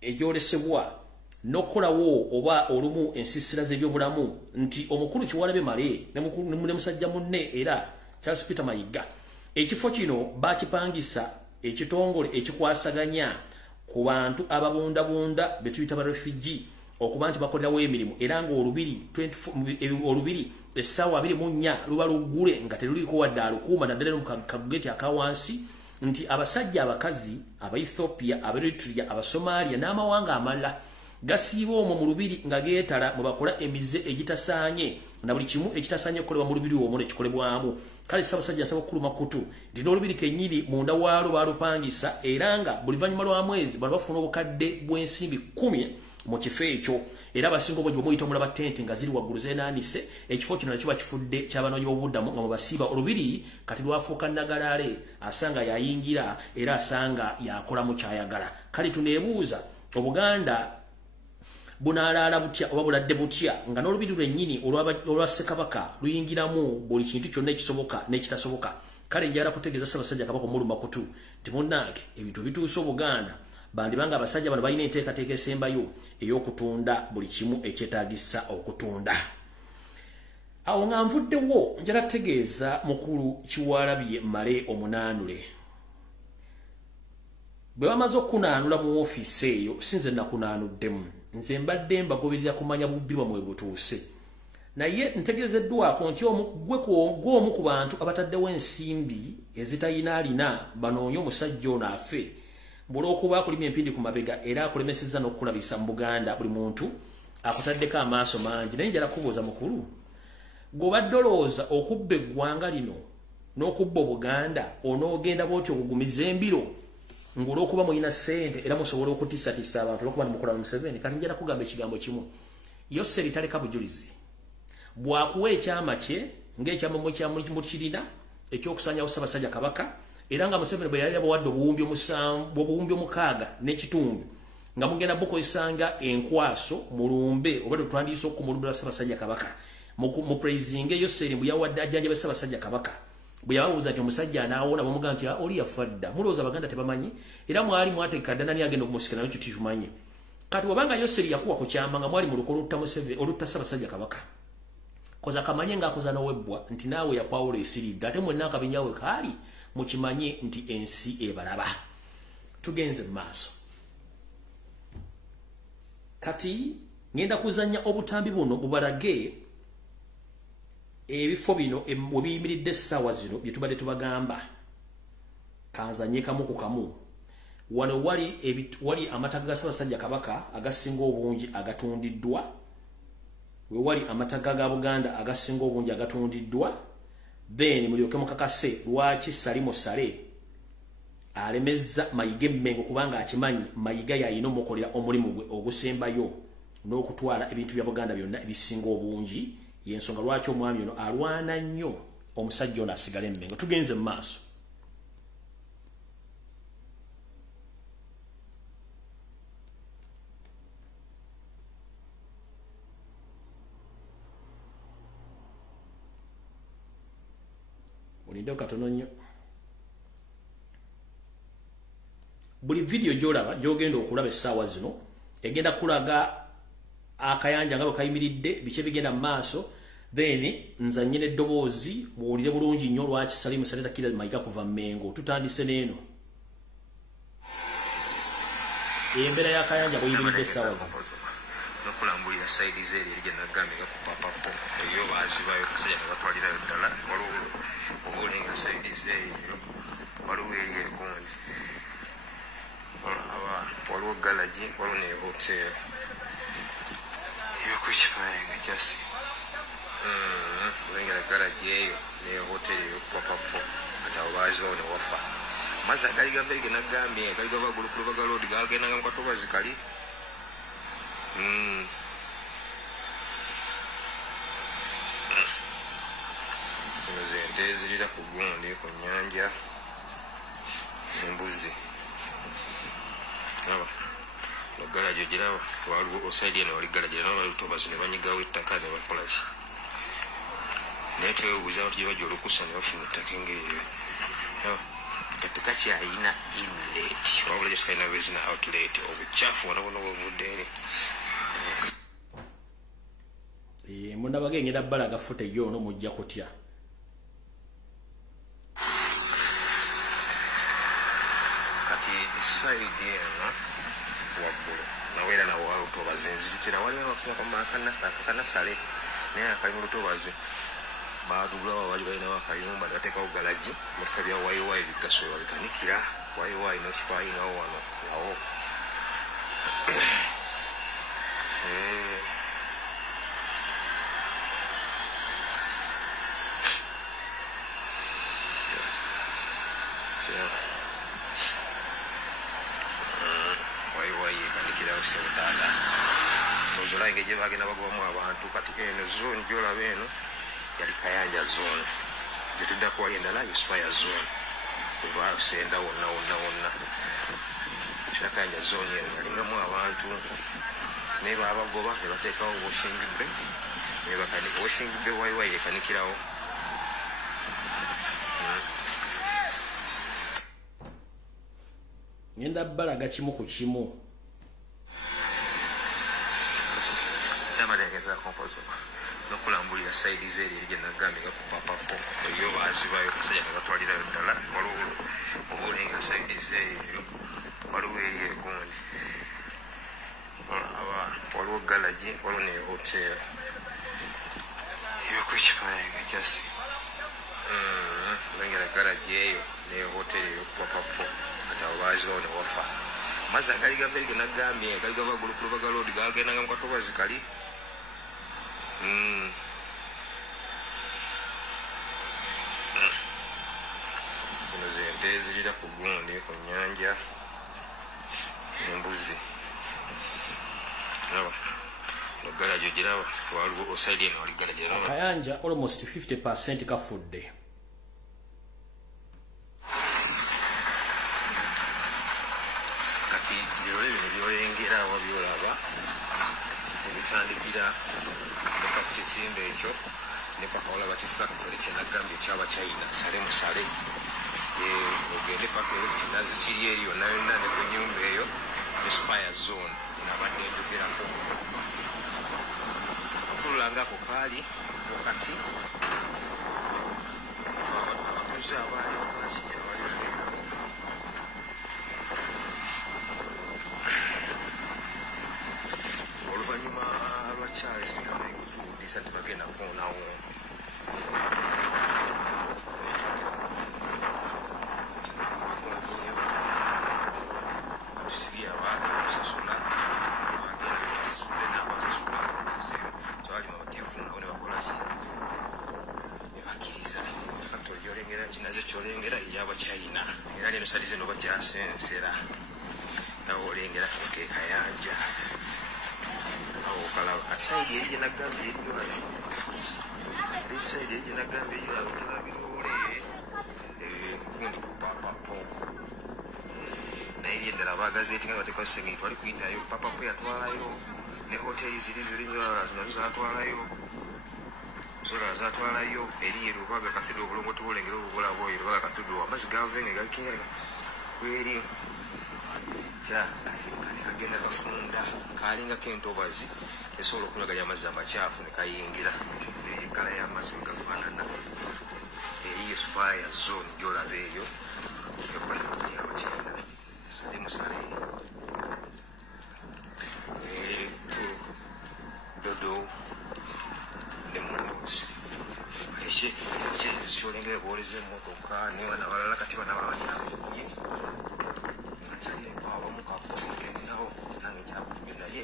egyolesebwa n'okukolawo oba olumu ensiisira z'ebyobulamu nti omukulu Kiwalabe Male ne musajja munne era Charles Peter Mayiga ekifo kino bakipangisa ekitongole ekikwasaganya ku bantu ababundabunda be tuyita ba refugee okuba nti bakolerawo emirimu era nga olubiri essaawa 24 luba luggule nga teruliko wadde alukuuma naddala mu kageti akawansi nti abasajja abakazi Ethiopia Eritrea Somalia n'amawanga amalala gasiiba omwo mu lubiri nga geetala mu bakola emize egitasaanye na buli kimu ekitasaanye okukolebwa mu lubiri omwo nekikolebwamu kale Ssaabasajja asaba okuluma kutu nti n'olubiri kennyini munda waalwo baalupangisa era nga buli luvannyuma lwa mwezi bano bafuna obukadde bw'ensimbi 10 mu kifo ekyo era abasinga obungi bwemuyita omulaba tenti nga ziri waggulu zeenaanise ekifo kino nakyo bakifudde ky'abanoonyi b'obubuddamu nga mubasiiba olubiri kati lwafuuka nnagalaale asanga yayingira era asanga yakolamu kyayagala kale tuneebuuza Obuganda bunaalaala butya oba buladde butya nga n'olubiri lwennyini olwa Ssekabaka luyingiramu buli kintu kyonna ekisoboka n'ekitasoboka kale njala kutegeeza Ssaabasajja Kabaka omuluma kutu nti munnange ebintu bituuse Obuganda bandibanga abasajja bano balina enteekateeka esembayo ey'okutunda buli kimu ekyetaagisa okutunda awo nga nvuddewo njala kutegeeza mukulu Kiwalabye Male omunaanule bwe bamaze okunaanula mu woofiisi eyo sinze nakunaanuddemu nze mbadde mbagoberera kumanya bubbi bwamwe butuuse naye ntegeezeddwako nti gw'omu ku bantu abataddewo ensimbi ezitayinaalina banoonye omusajja ono afe bulwokuba akulimya empindi ku mabega era akulemesezza n'okukulabisa mu Buganda buli muntu akutaddeko amaaso mangi naye njala kubuuza mukulu g'obadde olowooza okubba eggwanga lino n'okubba Obuganda onoogenda bw'otyo okugumiza embiro ng'olwokuba mulina ssente era musobola okutiisatiisa abantu olwokuba nimukola Museveni kati njala kugamba ekigambo kimu Yoseri taleka bujulizi bw'akuwa ekyama kye ng'ekyama mu kirina ekyokusaanyawo Ssaabasajja Kabaka era nga Museveni bwe yali abawadde obuwumbi 6 n'ekitundu nga mugenda bukozesanga enkwaso mulumbe oba twandiyise okumulumbira Ssaabasajja Kabaka mu praising Yoseri bwe yawadde ajjanjabe Ssaabasajja Kabaka bwe yababuuza nti omusajja anaawona bamugamba nti oli yafadda mulowooza Abaganda tebamanyi era mwali mwateekadde nani agenda okumusikira nakyo titumanyi kati wabanga Yoseri yakuwa ku kyama nga mwali mu luko olutta Ssaabasajja Kabaka koza kamanye ng'akoza n'owebbwa nti naawe yakwawula esiridde ate mwenna akabinyawe kaali mukimanye nti ensi ebalaba tugenze mu maaso kati ngenda kuzanya obutambi buno bubalage ebifo bino we biyimiridde essaawa zino bye tubadde tubagamba kanzanye kamu ku kamu wano wali amataga ga Ssaabasajja Kabaka agasinga obungi agatundiddwa we wali amataga ga Buganda agasinga obungi agatundiddwa then mulyoke mukakase lwaki Salimo Sale alemezza Mayiga Emmengo kubanga akimanyi Mayiga yalina omukolera omulimu gwe ogusembayo n'okutwala ebintu bya Buganda byonna ebisinga obungi yensonga lwaki omwami ono alwana nnyo omusajja ono asigala Emmengo tugenze mu maaso olinde katono nnyo buli video gyolaba gyogenda okulaba essaawa zino egenda kulaga akayanja nga bwe kayimiridde bice bigenda mu maaso then nzanye n'eddoboozi muwulire bulungi nnyo lwaki Salimo Sale takira Mayiga kuva Mmengo tutandise n'eno embeera y'akayanja bweyimiridde essaawa zino nokulambulira saidi ze eri gye nagambye ku papapo eyo bazibayo kusajja ne batwalirayo ddala waliwo obulenga saidi ze eyo waliwo eri egundi waliwo galagi waliwo ne hotel yokukifayenga kyasi olengera galagi eyo ne hotel eyo papapo ate abo bazibawo ne wafa amazzi agali gava eri ge nagambye gali gava gulukulubaga loodi gagendanga mu katobazi kali ente zirira ku gundi ku nnyanja embuzi aba nogalajo giraba waliwo osaidi eno wali galajo eno wali lutobazi ne banyigawo ettaka ne bakola ki naye twebuuza nti gye bajja olukusa ne bafuna ettaka eng'eryo ettaka kyalina inlet wabula gyesikaalina bezina outlet obucaafu wona bonna bwovudde eri munabagengera bbala agafuta eyo ono mujja kutya kati esaidi eno waggulu nawera nawo Lutobazi nzirikira waliwo akanasale naye akalimu Lutobazi badula wali balina wakayumba ne bateekawo galaji motoka bya wayiwayi bigaso babikanikira wayiwayi n'ekipayi nawo wano yawo wayiwayi kanikira usebutanda muzulange gye bagenda bagwamu abantu kati eno zone gyolaba eno yali Kayanja zone gyetuddaku wali endala Inspire zone kuba senda wonna Kayanja zone eno yalingamu abantu naye babagoba ne bateekawo washing bay ne bakanika washing bay wayiwayi ekanikirawo ngenda balaga kimu ku kimu tamalengeza kompozo nokulambulira saidi zeri erije nagambye nga kupapapo eyo bazibayo kasajja ne batwalirayo ddala waliwo obulenga saidi zeri waliwo eyegundi waliwo galaji waliwo ne hotel yokukipayenga jasi lengera galaji eyo ne hotel eyo kupapapo ate abo bazibawo ne wafa amazzi agali gava erige nagambye gali gava gulukulubaga loodi gagendanga mu Katobazi kali zino zente ezirira ku gundi ku nnyanja embuzi aba no galaji ogiraba waliwo osaidi eno wali galaji Kayanja almost 50% kafudde kati biro ebyo byolengera wabyolaba ebitandikira neka ku kizimbe ekyo ne paka olaba kifactory kyenagambye ekyaba China sale musale ogende paka eyo kinazi kiri eyo yonna yonna ne ku nyumba eyo Inspire zone nabadde njogerako okululangako kaali wakati abatuuze abaali bakakiri oluvannyuma lwa Charles kutudisa tebagenda kuonawo tusibye abantu okusasula bagenda basasule n'abasasula twali mabativu nabo ne bakolaki ne bakkiriza efactory gyolengera kinaze kyolengera eyaba China era leno sali zino bakyasensera nawe olengera ke Kayanja kalaba asaidi erije nagambye eriyona asaidi erije nagambye eriyona birole kugundi kupapapo naye eryendala abagazeti nga bateekawo sengi twali kuyitayo papapo yatwalayo ne hoteli ziri nazo zatwalayo zola zatwalayo eriye Lubaga Cathedral obulongo tubulengera obubulabo oyo Lubaga Cathedral amazzi gavenge gakinga weri ja kagenda kafunda kalingako entobazi esobola okulaganya amazzi amakyafu ne kayingira ekala y'amazzi wegafaanana eri Inspire zone gyolaba eyo ekolefoni y'Abachina sale musale Dodo ne Mungozi ekyolengera bwoleza emmotoka niwana balala kati bana babakyakuye abamu kakufugende nawo nange kyakugenda naye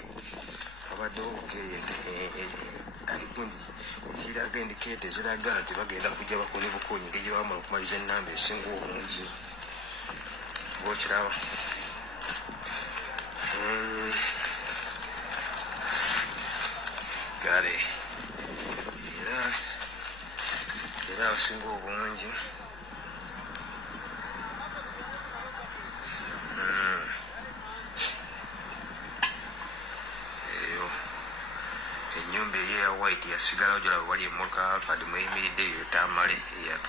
abaddewo gundi ekiraga endikeete ziraga nti bagenda kujja bakoni bukonyi ngeri bamala okumaliza ennamba esinga obungi bwokiraba gale era abasinga obungi enyumba eyo eya White yasigalawo gyolaba wali emmotoka Alfred mweyimiridde eyo tamale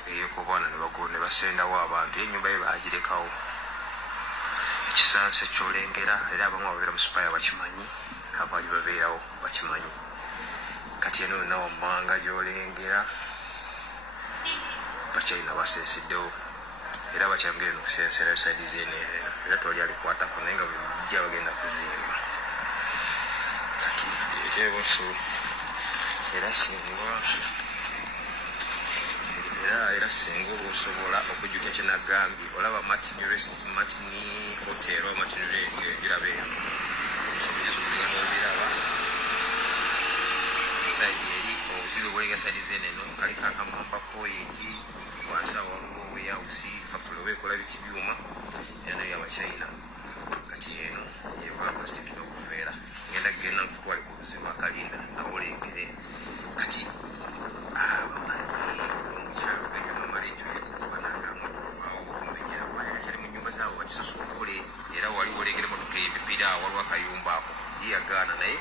eyokobwana ne basendawo abantu enyumba ye bagirekawo ekisansa kyolengera era abamu ababeera mu Inspire bakimanyi abaali babeerawo bakimanyi kati eno yonna wammanga gyolengera Bachina basensiddewo era bakyamugenda okusensera saidi zeeno era toli alikwatako naye nga bujja bagenda kuzimba ekitebo so era singa osobola okujjuka kyenagambye olaba Martin Hotel oba Martin giraba eyo osoboliza okugenda obiraba saidi eri obuzibu bwolega saidi zeneno aliko akamwamba poyeti wansi awo waliwo weyawusi factory oba ekola bikibyuma era nayo yabachina kati yeva plastic n'okuveera ngenda nkutwale ku buzibu akalinda awo olengere kati abamanyi omukyalo benyamamala ekyo okuba nagamba okuvaawo okumenyera kubanga kyali mu nnyumba zaabo bakisasula okole era wali olengera emotoka emipira waliwo akayumba ako yeyagaana naye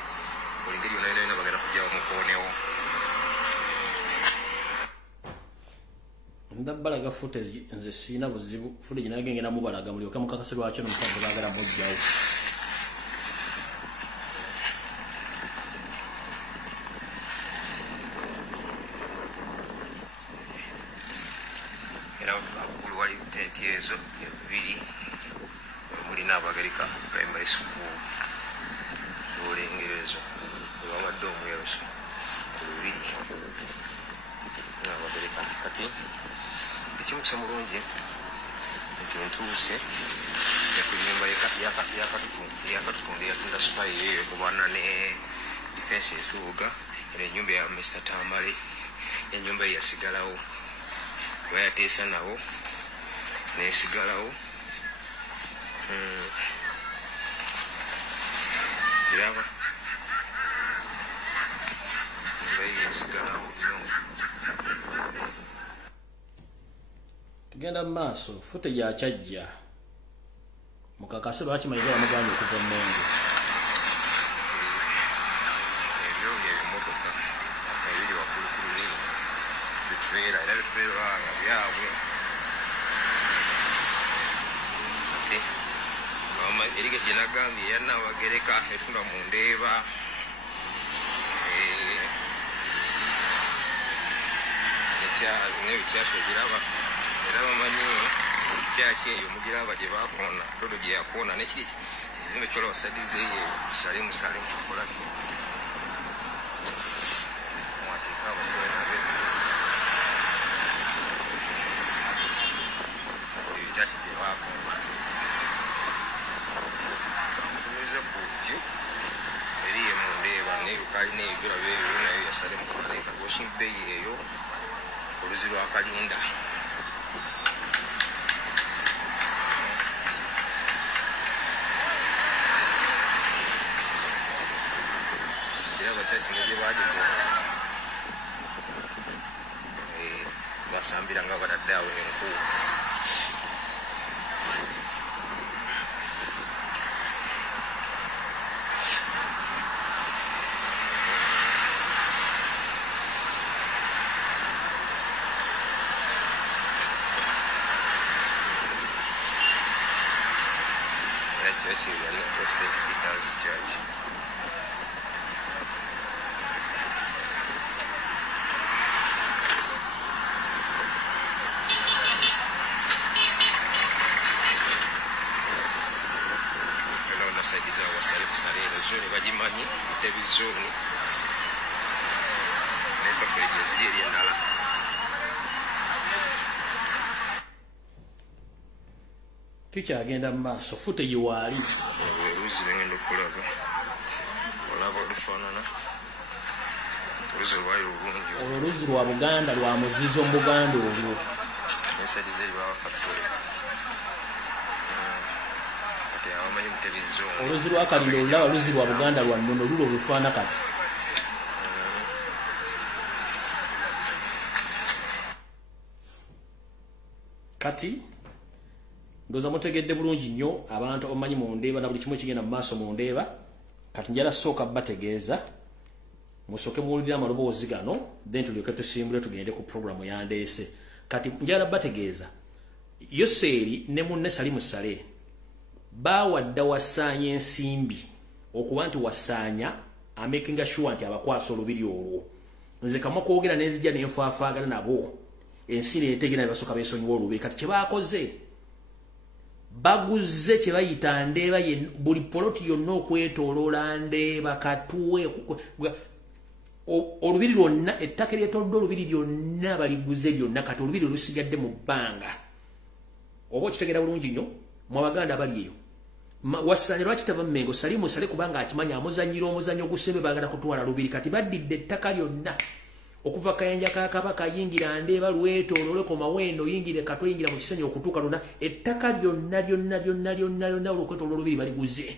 olengeri yonayonayona bagenda kujjawo mukoonewo ndabalaga footage nze sina buzibu footage nagengera mubalaga mulyoka mukakase lwakyo n'omusadde baagala mujjawo era waggulu wali tenti ezo ebiri mulina abagereka primary school olengerezo wabadde omweroso lubiri abagereka kati ekimukisa mulungi nti ntuuse ekunyumba yakatutunde yatunda supayi eyo kubana ne defense etuuga era enyumba ya Mr. Tamale enyumba ye yasigalawo bayateesa nawo nesigalawo iraba enyumba ye yasigalawo tugenda mu maaso footage akyajja mukakase lwaki mayiga bamugambye okuva Mmengo ebyo byebimotoka ebiri waggulu ku lulimi bitweera era bitweeranga byabwe ate erige kyenagambye yannabagereka etunda mu Ndeeba nebikyasho biraba era bamanyi kyaki eyo mugiraba gye bakoona dodo gye yakoona nekiri ekizimbe kyola basadize eyo musale mukolaki mwateeka abasolenabe eyo kyaki gye bakoona tumize kutyo eriye mu Ndeeba nebikali nebiraba ebyo nayo yasale musale kagosing bay eyo oluzi lwa Kalinda basambira nga badadde awo enku St. Peter's Church. Nasaidiza wasale kusalera zoni bagimanyi televizoni nepapulege ziri endala tukyagenda mu maaso footage waali oluzi bengenda okulaga olaba olufaanana oluzi lwali olungi oluzi lwa Buganda lwa muzizo mu Buganda olwo ensadiza eri bawafactory oluzi lwa Kaliro olulaba oluzi lwa Buganda lwa nnono lulo olufaana kati kati ndoza mutegedde bulungi nnyo abantu omanyi mu Ndeeba na buli kimu kigenda mu maaso mu Ndeeba kati njala sooka bategeeza musoke muwulire amaloboozi gano then tulyoke tusimbule tugende ku programu ya Ndeese kati njala bategeeza Yoseeri ne munne Salimu Sale bawadda wasaanya ensimbi okuba nti wasaanya amakinga sure nti abakwasa olubiri olwo nze kamwa kwogera nenzija nenfaafaagana nabo ensi neetegera ne basooka beesonyiwa olubiri kati kye baakoze baguze kye bayita Ndeeba buli poloti yonna okwetooloola Ndeeba Katuwe olubiri lwonna ettaka eryetoolodde olubiri lyonna baliguze lyonna kati olubiri olusigadde mu bbanga oba okitegeera bulungi nnyo mu Abaganda abali eyo Wasanya lwaki tava Mmengo Salimu Sale kubanga akimanya amuzanyira omuzannyo ogusembe baagala kutwala lubiri kati baddidde ettaka lyonna okuva Kayanja ka Kabaka yingira Ndeeba lwetoolole ku Mawendo yingire Katwe yingira mu Kisenyi okutuuka lonna ettaka lyonna olwokwetooloola olubiri baliguze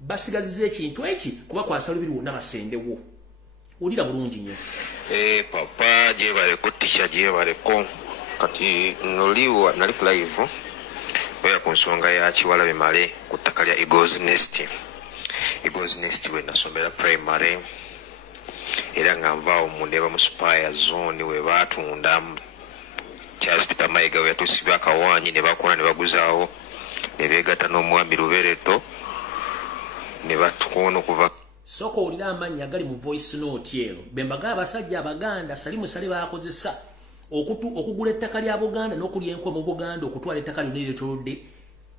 basigazizza ekintu eki kuba kwasa lubiri wonna basendewo ulira bulungi nnyo papa gyebaleko tisha gyebaleko kati noliwa nali live oya ku nsonga ya Kiwalabe Male ku ttaka lya Eagles Nest we nasomera primary era nga nvaawo mu Ndeeba mu Spire Zone we baatunda Charles Peter Mayiga we yatuusibwa akawaanyi ne bakola ne baguzaawo ne beegatta n'omwami Lubereto ne batukoona okuva soko ulira amannya gali mu voice note ero bembaga abasajja Abaganda Salimu Sale bakozesa okugula ettaka lya Buganda n'okulya enkwe mu Buganda okutwala ettaka lyonna eryetoolodde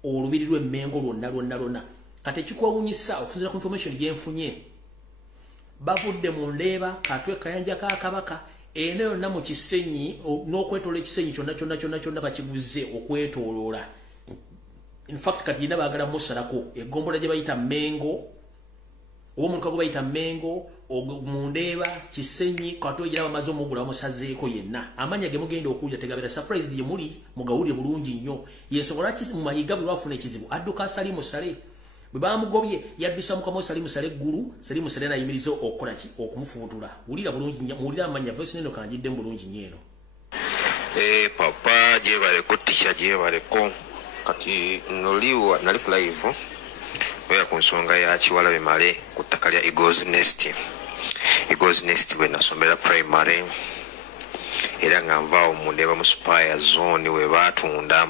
olubiri lw'Emmengo lwonna kati ekikwewuunyisa okusinziira ku information gye nfunye bavudde mu Ndeeba Katwe Kayanja ka Kabaka eno yonna mu Kisenyi n'okwetoola ekisenyi kyonna bakiguze okwetooloola in fact kati yina baagala musalako egombola gye bayita Mmengo oba mu lukago bayita Mmengo mu Ndeeba Kisenyi Katwe gira bamaze omugula bamusazeeko yenna amanya ge mugenda okuwulira tegabera surprise gye muli mugawulire bulungi nnyo yensobola mu Mayiga bwe bafuna ekizibu adduka Salimu Sale bwe bamugobye yaddisa mukama Salimu Sale eggulu Salimu Sale nayimiriza okukola ki okumufuutula wulira bulungi nnyo muwulira amanya voice neno kanjidde bulungi nnyo eno papa gyebaleko tisha gyebaleko kati noliwa nali live oya ku nsonga ya Kiwalabe Male ku ttaka lya Eagles Nest we nasomera primary era nga nvaawo mu Ndeeba mu Spire Zone we baatunda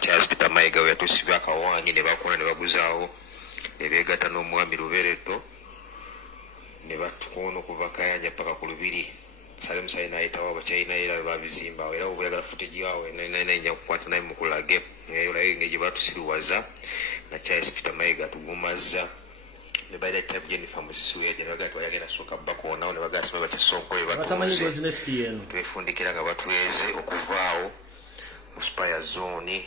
Charles Peter Mayiga we yatuusibwa akawaanyi ne bakola ne baguzaawo ne beegatta n'omwami Lubereto ne batukoona okuva Kayanja paka ku lubiri Salimu Sale n'ayitawo abakyayina era babizimba era obuyagala footage yawe nja kukwata naye mukulage olayo ngeri gye batusiriwaza na Charles Peter Mayiga tugumaza ne baida type Jennifer Musisiwe ne bagala twayagenda soka bakoonawo ne bagala sibe batasonko we twefundikira nga batuweze okuvaawo mu Spire Zone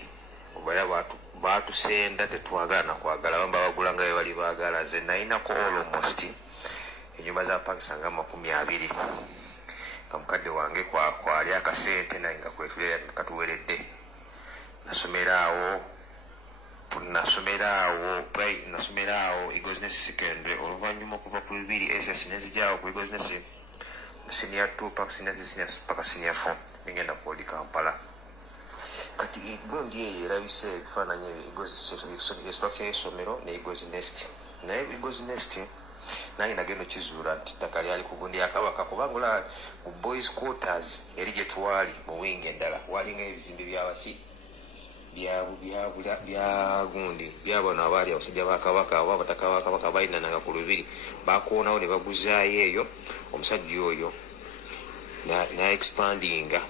obaya batusenda tetwagala nakwagala bamba bagulanga we bali baagala nze nayinako almost ennyumba za Pakistan nga 20 kamukadde wange kwali akasente naye nga kwetulera katuweredde nasomerawo Eagles Nest Secondary oluvannyuma okuva ku lubiri SS nezijaawo ku Eagles Nest senior 2 paka senior 4 ngenda ku Kampala kati egundi eyo erabise ebifaananyi structure y'essomero ne Eagles Nest naye Eagles Nest nange nagenda okizuula nti ttaka lyali ku gundi ya Kabaka kubanga olaba mu boys quarters eri gye twali mu wingi endala walinga ebizimbe byabaki bya gundi byabano abaali abasajja ba Kabaka oba abataka ba Kabaka balinananga ku lubiri bakoonawo ne baguzaayo eyo omusajja oyo na expandinga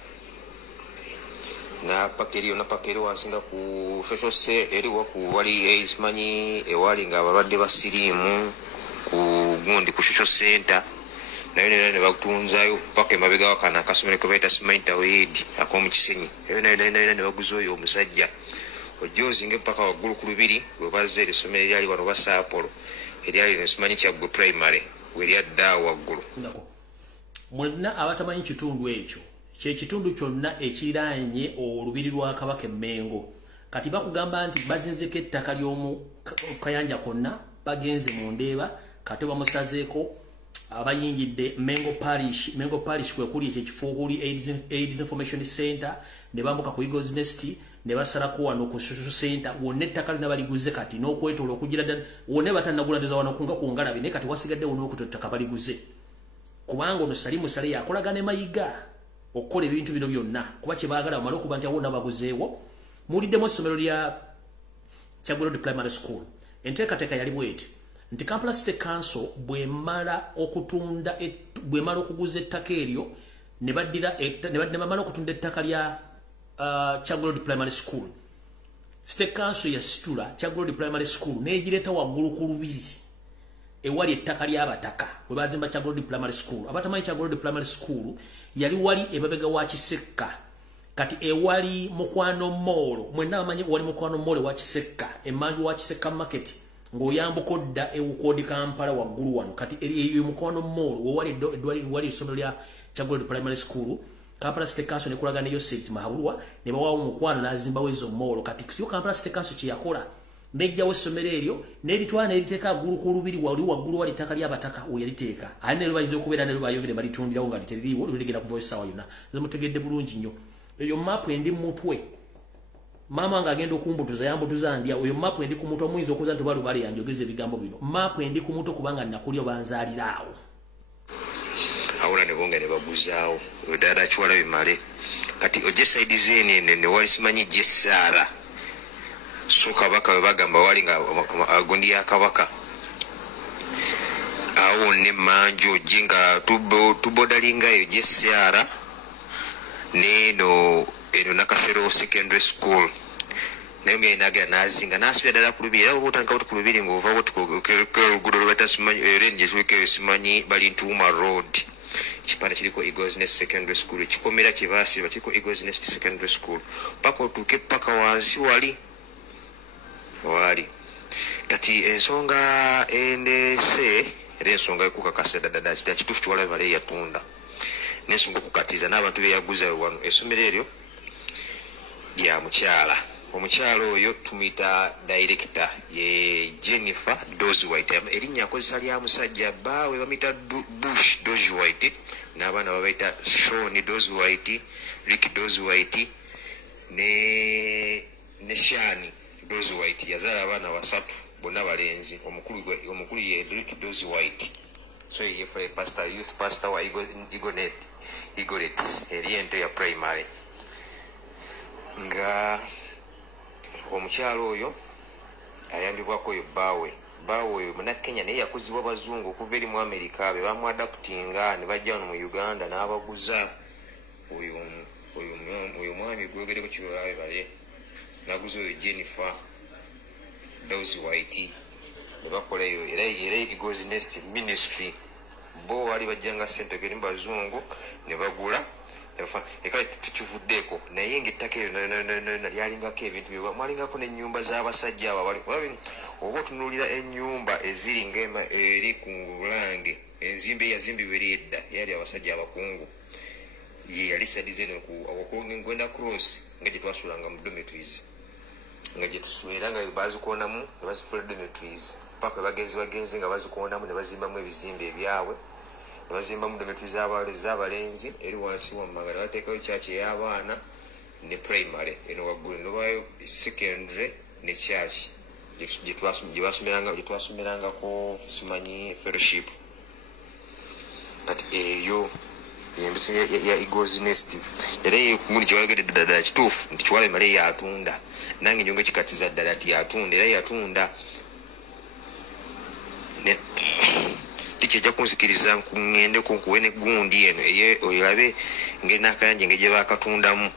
na pakeri wansinga ku social se eri waku wali simanyi ewali nga abalwadde basiriimu ku gundi ku social center nayo ne bakutunzayo paka emabega wakana akasomero ke bayita Simaita Weed ak'omu Kisenyi eyo ne baguza oyo omusajja ojozinge paka waggulu ku lubiri bwe bazze esomero eryali wano basa Apollo eryali nesimanyi Kyaggwe primary we lyadda waggulu mwenna abatamanyi kitundu ekyo kyekitundu kyonna ekiranye olubiri lwa Kabaka Emmengo kati bakugamba nti bazinzeko ettaka ly'omu Kayanja konna bagenze mu Ndeeba kati bamusazeeko abayingidde Mengo Parish kwe kuli ekifo kuli AIDS Information Center ne bambuka ku Eagles Nest ne basalako wano ku social center wonna ettaka lina baliguze kati n'okwetoola okugira ddala wonna batannaguladiza wano kunga ku Ngalabi naye kati wasigadde wonna okuttaka baliguze kubanga ono Salimu Sale yakolaga ne Mayiga okukola ebintu bino byonna kuba kye baagala bamale okuba nti awonna baguzeewo muwuliddemu essomero lya Kyaggwe Road Primary School enteekateeka yali bweti nti Kampala City Council bwemala okuguza ettaka eryo ne bamala okutunda ettaka lya Kyaggwe Road Primary School State Council ya situla Chagorodi Primary School nejireta waggulu ku lubiri ewali ettaka ly'abataka bwe bazimba Chagorodi Primary School. Abatamanyi Chagorodi Primary School yali wali emabega wa Kisekka kati ewali Mukwano Mall mwenna amanyi wali Mukwano Mall wa Kisekka emanju wa Kisekka market ng'oyambuko dda ewukodi Kampala waggulu wano kati eyo Mukwano Mall wali essomero lya Chagorodi Primary School. Kampala State Council ne kulagana yo St. Mahabulwa ne bawawo Mukwano n'azimbawo ezo mall kati siyo Kampala State Council kye yakola nejjawo essomero eryo n'eritwala n'eriteeka waggulu ku lubiri waggulu wali ttaka ly'abataka oyaliteeka ali ne lwayinza okubeera ne lwayogere balitundirawo nga liteririiwo luligera ku voice sawa yonna mutegedde bulungi nnyo eyo mapu endi mutwe mama nga agenda okumbutuza yambutuza ndya oyo mapu endi ku mutwe muyinza okuza nti balubale yanjogeza ebigambo bino mapu endi ku mutwe kubanga nakulyo banzaaliraawo awula ne bonga ne baguzaawo ddala kiwala bimale kati oje saidi zene ne wali simanyi Jesara so kabaka we bagamba wali nga agondi ya kabaka awo ne manjo jinga tubodalinga yo Jesara neno eno Nakasero Secondary School naye mwe nagira nazinga nasibya ddala ku lubiri era obutandika buti ku lubiri ng'ova oluguudo lwebata simanyi ranges weke simanyi bali Ntuuma Road kipande kiriko Eagles Nest Secondary School kikomera kibasiba kiriko Eagles Nest Secondary School paka otuuke paka wansi wali kati ensonga endese era ensonga ekukakasa ddala kituufu kiwala bale yatunda n'ensonga okukatiza n'abantu beyaguza wano essomero eryo lya mukyala omukyala oyo tumuyita director ye Jennifer Dozwhite erinnya akozesa lya musajja baawe bamuyita Bush Dozwhite n'abaana babayita Sean Dozwhite, Rick Dozwhite ne Shani Dozwhite yazaala abaana basatu bonna balenzi omukulu ye Rick Dozwhite so ye pastor youth pastor wa Igonet eriento ya primary nga omukyalo oyo ayambibwako oyo baawe oyo Munnakenya naye yakuzibwa bazungu okuva eri mu America be bamwadaputinga ne bajja wano mu Uganda n'abaguza oyo mwami gwogereko kibalabe bale naguza oyo Jennifer Dozwhite ne bakola eyo era Eagles Nest Ministry bo wali bajjanga sente keri bazungu ne bagula eka tukivuddeeko naye ng'ettaka eyo lyalingako ebintu bye mwalingako n'ennyumba z'abasajja abo abali oba otunuulira ennyumba eziringa eri ku Bulange enzimba eyazimbibwa eri edda yali abasajja abakungu ye yali sadize eno Gwenda Cross nga gye twasulanga mu dormitories nga gye tusuubira nga bazikonamu ne bazifula dormitories paka bagenzi nga bazikonamu ne bazimbamu ebizimbe ebyabwe ne bazimbamu dormitories z'abalenzi eri wansi wammanga ne bateekayo church ey'abaana ne primary eno waggulu nobayo secondary ne church gye twasumirangako simanyi fellowship kati eyo yembisa ya Eagles Nest era muli kyewayogedde ddala kituufu nti kiwala emale yatunda nange njonga kikatiza ddala nti yatunda era yatunda tikyejja kunsikiriza ngende kunkuwe negundi eno oyirabe ng'enakayanja ng'egye bakatundamu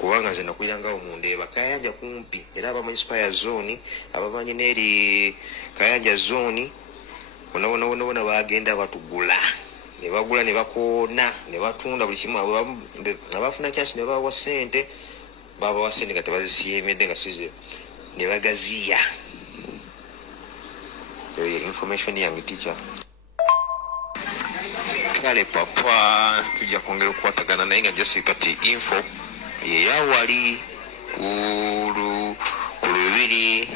kubanga nze nakuyangawo mundeeba Kayanja kumpi era abamanyi Spire Zone abamanyi n'eri Kayanja Zone bona bagenda batugula ne bagula ne bakoona ne batunda buli kimu abafuna kyasi ne bawa ssente babawa ssente nga tebazisiimidde nga size ne bagaziya information yange teacher kale papa tujja kwongera okukwatagana naye nga jasi kati info yeyawali ku lubiri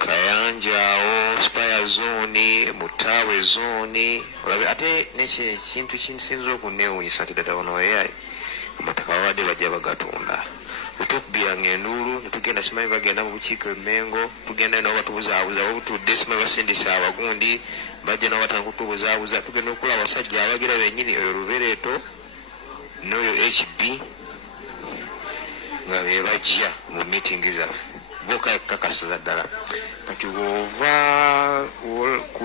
Kayanjaawo Spire Zone Mutawe Zone olabe ate nekyo ekintu kinsinza okuneewuunyisa nti ddala wano wayayi amataka babadde bajja bagatunda otokubiranga enduulu netugenda simanyi bagenda mu bukiiko emengo tugenda nabo batubuzaabuza babutudde simanyi basindisa abagundi bajja nabo batanga kutubuzaabuza tugenda okula abasajja abagira bennyini oyo Lubereto n'oyo HB nga be bajja mu meeting zaffe boka kakasiza ddala kati bw'ova ku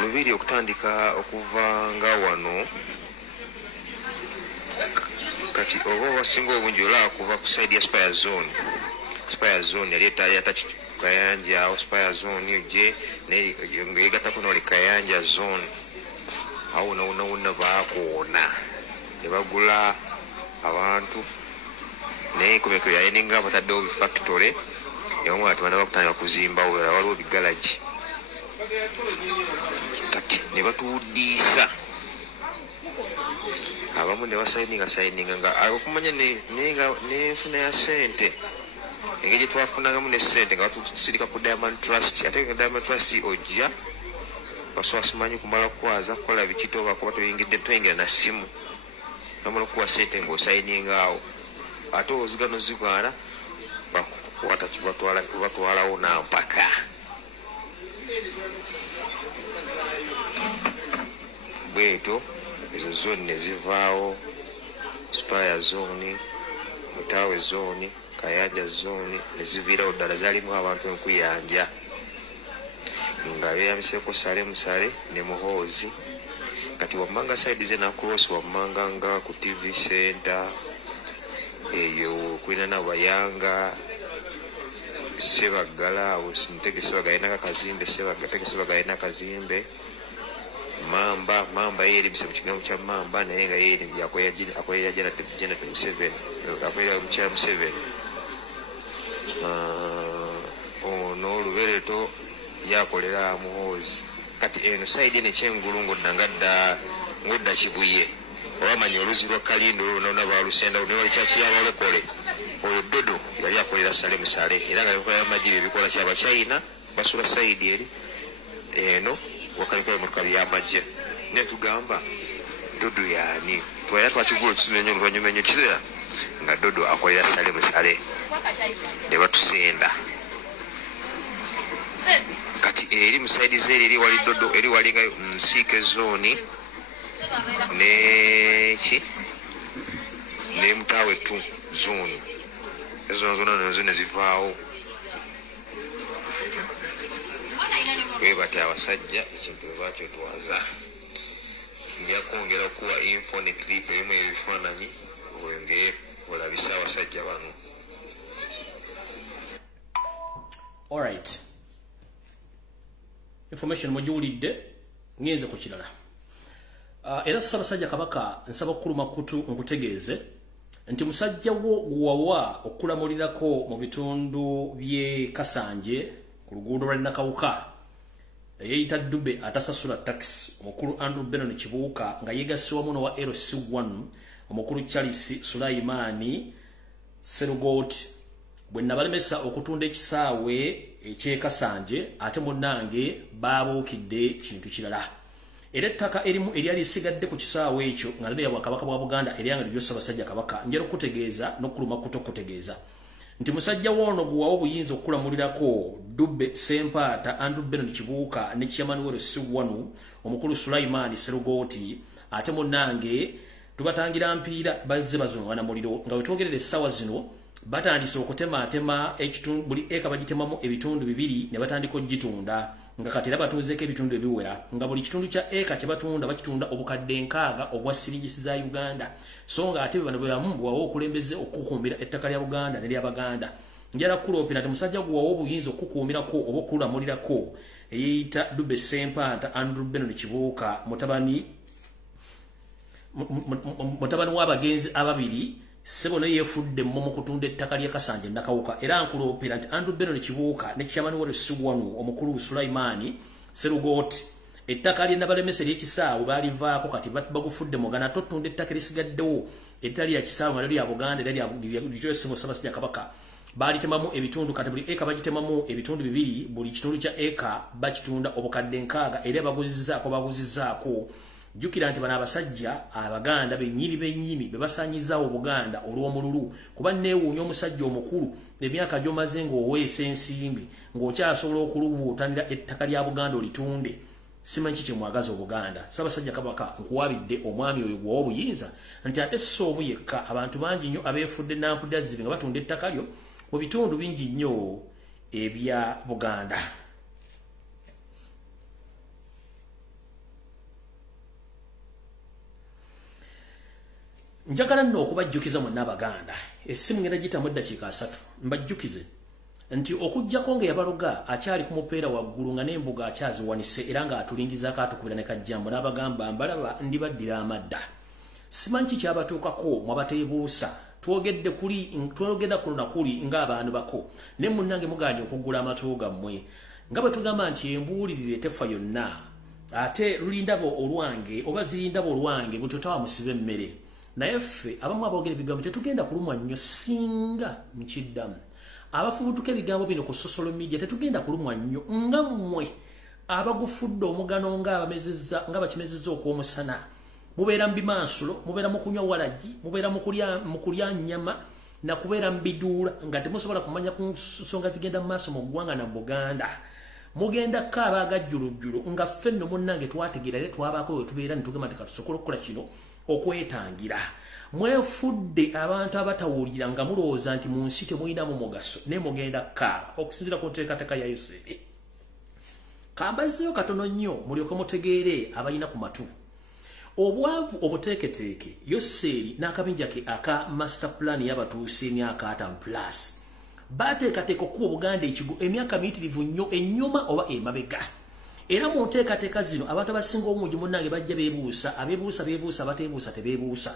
lubiri okutandika okuva nga wano kati oba wasinga obungi olaba kuva ku side ya Spire Zone yali etayata Kayanja awo Spire Zone je ng'egatako n'oli Kayanja Zone awo wonna baakoona ne bagula abantu naye komeko yayeninga abataddewo bifactory ewamu ati bana bakutandika kuzimbawo waliwo bigalaji kati ne batuwuddiisa abamu ne basayininga nga okumanya nenfuna ya sente engeri twafunagamu ne sente nga batusirika ku Diamond Trust ate nga Diamond Trust ojja basobola simanyi kumala kwaza kukola bikitoba kuba toyingira na simu nomala okuwa sente ng'osayiningaawo ate ozigano zigwana batwalawo nampaka bweto ezo zone ne zivaawo Spire Zone, Mutawe Zone, Kayanja Zone ne ziviirawo ddala zaalimu abantu enkuyanja nga beeyambiseko Sale ne Muhoozi kati wammanga side ze Nakross wammanga nga ku TV Center eyo kulina n'abayanga Sebagala awo Mutege Sebagala alina akazimbe Tege Sebagala alina akazimbe Mamba yeri bisa mu kigambo kya Mamba naye nga yeri akolera Janet Museveni akolera Mukyala Museveni ono Lubereto yakolera Muhoozi kati eno side ne kyengulungu ngodda Kibuye obamanyi oluzi lwa Kalindo olwona baalusenda ne wali kyaki y'abalokole oyo Dodo yali akolera Sale era nga bikola y'amagye ebikola ky'Abachina basula side eri eno wakaliko emotoka by'amagye ne tugamba Dodo yaani twala twakigula tutunenya oluvannyuma ennyo kiseera nga Dodo akolera Sale ne batusenda kati eri musaidi zeri eri wali Dodo eri walinga Nsiike Zone ne Mutawe Zone ezo zona ne zivaawo webati abasajja ekintu bakyo twaza nja kwongera kuwa info ne clip erimu ebifaananyi wenge olabisa abasajja bano. Alright, information mugiwulidde ngenze ku kirala. Era Ssaabasajja Kabaka nsaba kuluma kutu nkutegeeze nti musajja wo guwawa okulamulirako mu bitundu bye Kasanje ku luguudo lwa Nakawuka eyita Dube atasasula tax omukulu Andrew Benon Kibuuka nga yegassiwa muno wa LC1 omukulu Charles Sulaimani Serugot bwe nabalemesa okutunda ekisaawe ekye Kasanje ate munnange baabuukidde kintu kirala. Era ettaka erimu eryali lisigadde ku kisaawe ekyo nga liri ya Kabaka bwa Buganda eryanga liryo Ssaabasajja Kabaka njera okutegeeza n'okuluma kutokutegeeza nti musajja woono guwawo obuyinza okulamulirako Dube Sempaata Andrew Benon Kibuuka ne Chairman wa LC1 omukulu Sulaimani Serugoti ate munnange tubatangira mpiira bazze bazunga na muliro nga wetwogerera essaawa zino batandise okutemaatema ekitundu buli eka bagitemamu ebitundu bibiri ne batandika ogitunda nga kati batunzeko ebitundu ebiwera nga buli kitundu kya eka kye batunda bakitunda obukadde nkaaga obwa siringisi za Uganda so nga ate bano bwebamu bwawo okulembeze okukuumira ettaka lya Buganda ne ly'Abaganda njala kuloopera musajja guwawo obuyinza okukuumirako oba okulamulirako eyita Dube Sempaata Andrew Benon Kibuuka mutabani w'abagenzi ababiri Sebo naye yefudde mu kutunda ettaka lya Kasanje Nakawuka era nkuloopera nti Andrew Benon Kibuuka ne Chairman wa LC1 omukulu Sulaimani Serugoti ettaka lye nabalemese ly'ekisaawe baalivaako kati bagufudde mugana totunda ettaka lisigaddewo ettali lya kisaawe nga lya Buganda era lya Ssaabasajja Kabaka baalitemamu ebitundu kati buli eka bagitemamu ebitundu bibiri buli kitundu kya eka bakitunda obukadde nkaaga era baguzizzaako jukira nti bana abasajja Abaganda bennyini bebasaanyizaawo Buganda olw'omululu kuba neewuunya omusajja omukulu emyaka gy'omaze ng'oweesa ensimbi ng'okyasobola okulubuutanira ettaka lya Buganda olitunde simanyi ki kyemwagaza Obuganda. Ssaabasajja Kabaka nkuwaabidde omwami oyo gwawo obuyinza nti ate si omu yekka abantu bangi nnyo abeefudde nampudazzibe nga batunda ettaka lyo mu bitundu bingi nnyo ebya Buganda. njagala nno okubajjukiza mwenna Abaganda essimu ngenda gitamu eddakiika 3 mbajjukize nti okujjako nga yabaloga akyali ku mupeera waggulu nga n'embuga akyaziwanise era nga atulingizaako atukubira ne kajjambo n'abagamba mbalaba ndibaddira amadda simanyi ki kyabatuukako mwabateebuusa twogedde kuno nakuli ng'abantu bako ne munnange mugaanye okuggula amatu gammwe nga bwe tugamba nti embuulirire tefa yonna ate lulindabo olwange oba zirindabo olwange butotawa musibe emmere naye ffe abamu aboogera ebigambo tetugenda kulumwa nnyo singa mukiddamu abafubutuka ebigambo bino ku social media tetugenda kulumwa nnyo nga mmwe abagufudde omugano nga bakimezezza okw'omusana mubeera mu bimansulo mubeera mu kunywa walagi mubeera mu kulya nnyama na kubeera mu biduula nga temusobola kumanya ku nsonga zigenda mu maaso mu ggwanga na mu Buganda mugenda kaaba agajjulujjulu nga ffe nno munnange twategeera era twabaako we tubeera ne tugamba nti katusobola okukola kino okwetangira mwefudde abantu abatawulira nga mulowooza nti mu nsi temulinamu mugaso ne mugenda kaaba okusinziira ku nteekateeka ya USAID kambazeyo katono nnyo mulyoke mutegeere abalina ku matu obwavu obuteeketeeke USAID n'akabinja ke aka master plan y'abatuusa emyaka 5+ bateekateeka okuba Buganda ekigo emyaka miyitirivu nnyo ennyuma oba emabega era mu nteekateeka zino abantu abasinga obungi munnange bajja beebuusa abeebuusa bateebuusa tebeebuusa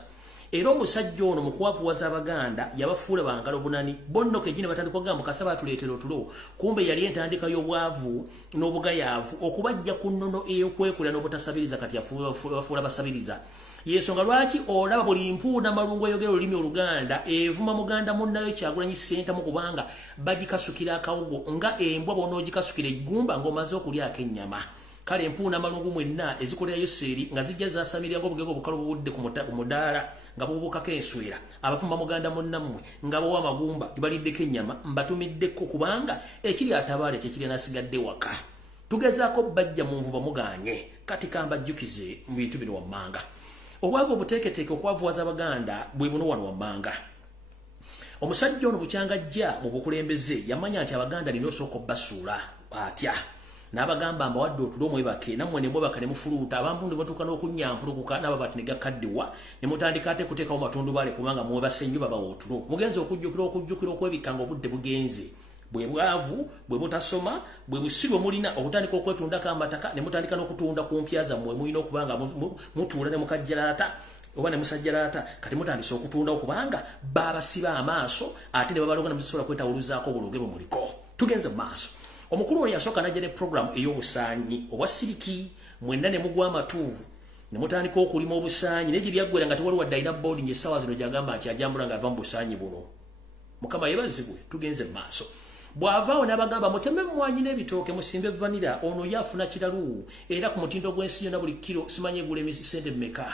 era omusajja ono mu kuwavuwaza Abaganda yabafuula bangalo bunani bonno kegine batandika okugamba Mukasa batuleetera otulo kumbe yali entandika y'obwavu n'obugayaavu okubajja ku nnono ey'okwekulira n'obutasabiriza kati bafuula basabiriza yensonga lwaki olaba buli mpuuna malungu ayogera olulimi Oluganda evuma Muganda munnayo Kyagulanyi Ssentamu kubanga bagikasukira akawugo nga embwa bw'onoogikasukira eggumba ng'omaze okulyako ennyama kale empuuna malungu mwenna ezikolera USAID nga zijja zaasamiryango obugego obukalo obudde ku mudaala nga bubukako enswera abafumba Muganda munnammwe nga bawa amagumba gebaliddeko ennyama mbatumiddeko kubanga ekiri atabaala kyekiri nasigadde waka tugezaako bajja mu nvuba muganye kati kambajjukize mu bintu bino wammanga obwavu obuteeketeeke okwavuwaza Abaganda bwe buno wano wammanga omusajja ono bukyangajja mu bukulembeze yamanya nti Abaganda nina osooka obbasuula atya n'abagamba mbawadde otulo mwebake nammwe ne mwebaka ne mufuluuta abamu ne batuuka n'okunnyampulukuka n'ababati ne gakaddiwa ne mutandika ate kuteekawo matundubaale kubanga mwebase nnyo babawa otulo mugenzi okujjukira okwebikanga obudde bugenze bwe bwavu bwe butasoma bwe busirwe mulina okutandika okwetundako amataka ne mutandika n'okutunda ku mpya zammwe mulina okubanga mutuula ne mukajjalaata oba ne musajjalaata kati mutandise okutunda okubanga baabasiba amaaso ate ne babaloga ne musobola kwetawuluzaako obuloge bwe muliko tugenze mu maaso omukulu oyo yasooka n'ajja ne program ey'obusaanyi obwa siriki mwenna ne mugwa amatu ne mutandika okulima obusaanyi naye gye byaggwera nga tewali wadde alina boarding essaawa zino gyagamba nti ajambula ng'ava mu busaanyi buno Mukama yeebazibwe tugenze mu maaso bw'avaawo n'abagamba muteme mmwanyi n'ebitooke musimbe vanira ono yaafuna kiralu era ku mutindo gw'ensi yonna buli kiro simanyi egula emisente mmeka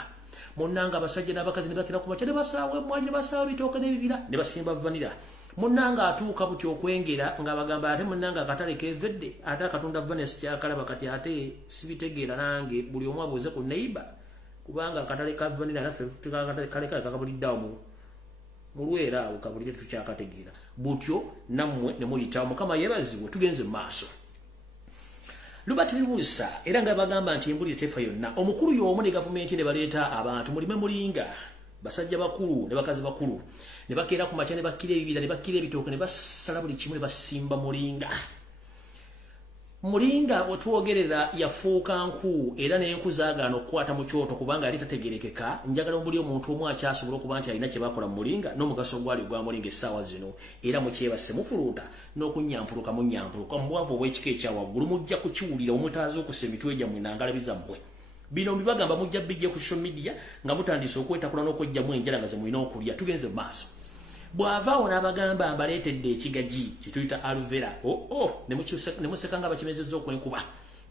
munnanga abasajja n'abakazi ne bakira ku makya ne basaawa emmwanyi ne basaawa ebitooke n'ebibira ne basimba vanira munnanga atuuka buti okwengera ng'abagamba ate munnanga akatale keevedde ate akatunda vanira sikyakalaba kati ate sibitegeera nange buli omu abuuze ku neighbor kubanga akatale ka vanira naffe kale kakabuliddeawo mu Lwera awo kabulidde tukyakategeera butyo nammwe ne muyitawo Mukama yeebazibwe tugenze mu maaso lubatiribuusa era nga bagamba nti embulire tefa yonna omukulu y'omu ne gavumenti ne baleeta abantu mulime mulinga basajja bakulu ne bakazi bakulu ne bakeera ku makya ne bakkira ebibira ne bakkira ebitooke ne basala buli kimu ne basimba mulinga wetwogerera yafuuka nku era n'enku zaagaana okukwata mu kyoto kubanga yali tategerekeka njagala omuli omuntu omu akyasobola okuba nti alina kye bakola mu mulinga n'omugaso gwali gwa mulinga essaawa zino era mukyebase mufuluuta n'okunyampuluka munyampuluka mu bwavu obw'ekika ekyawaggulu mujja kukiwulira omutaaze okusa emitwe gyammwe nangalabi zammwe bino mbibagamba mujja bijje ku social media nga mutandise okwetakula n'okweggyamu enjala nga ze mulina okulya tugenze mu maaso bw'avaawo n'abagamba mbaleetedde ekigaji kyetuyita aluvera ne museka nga bakimezezza okwenkuba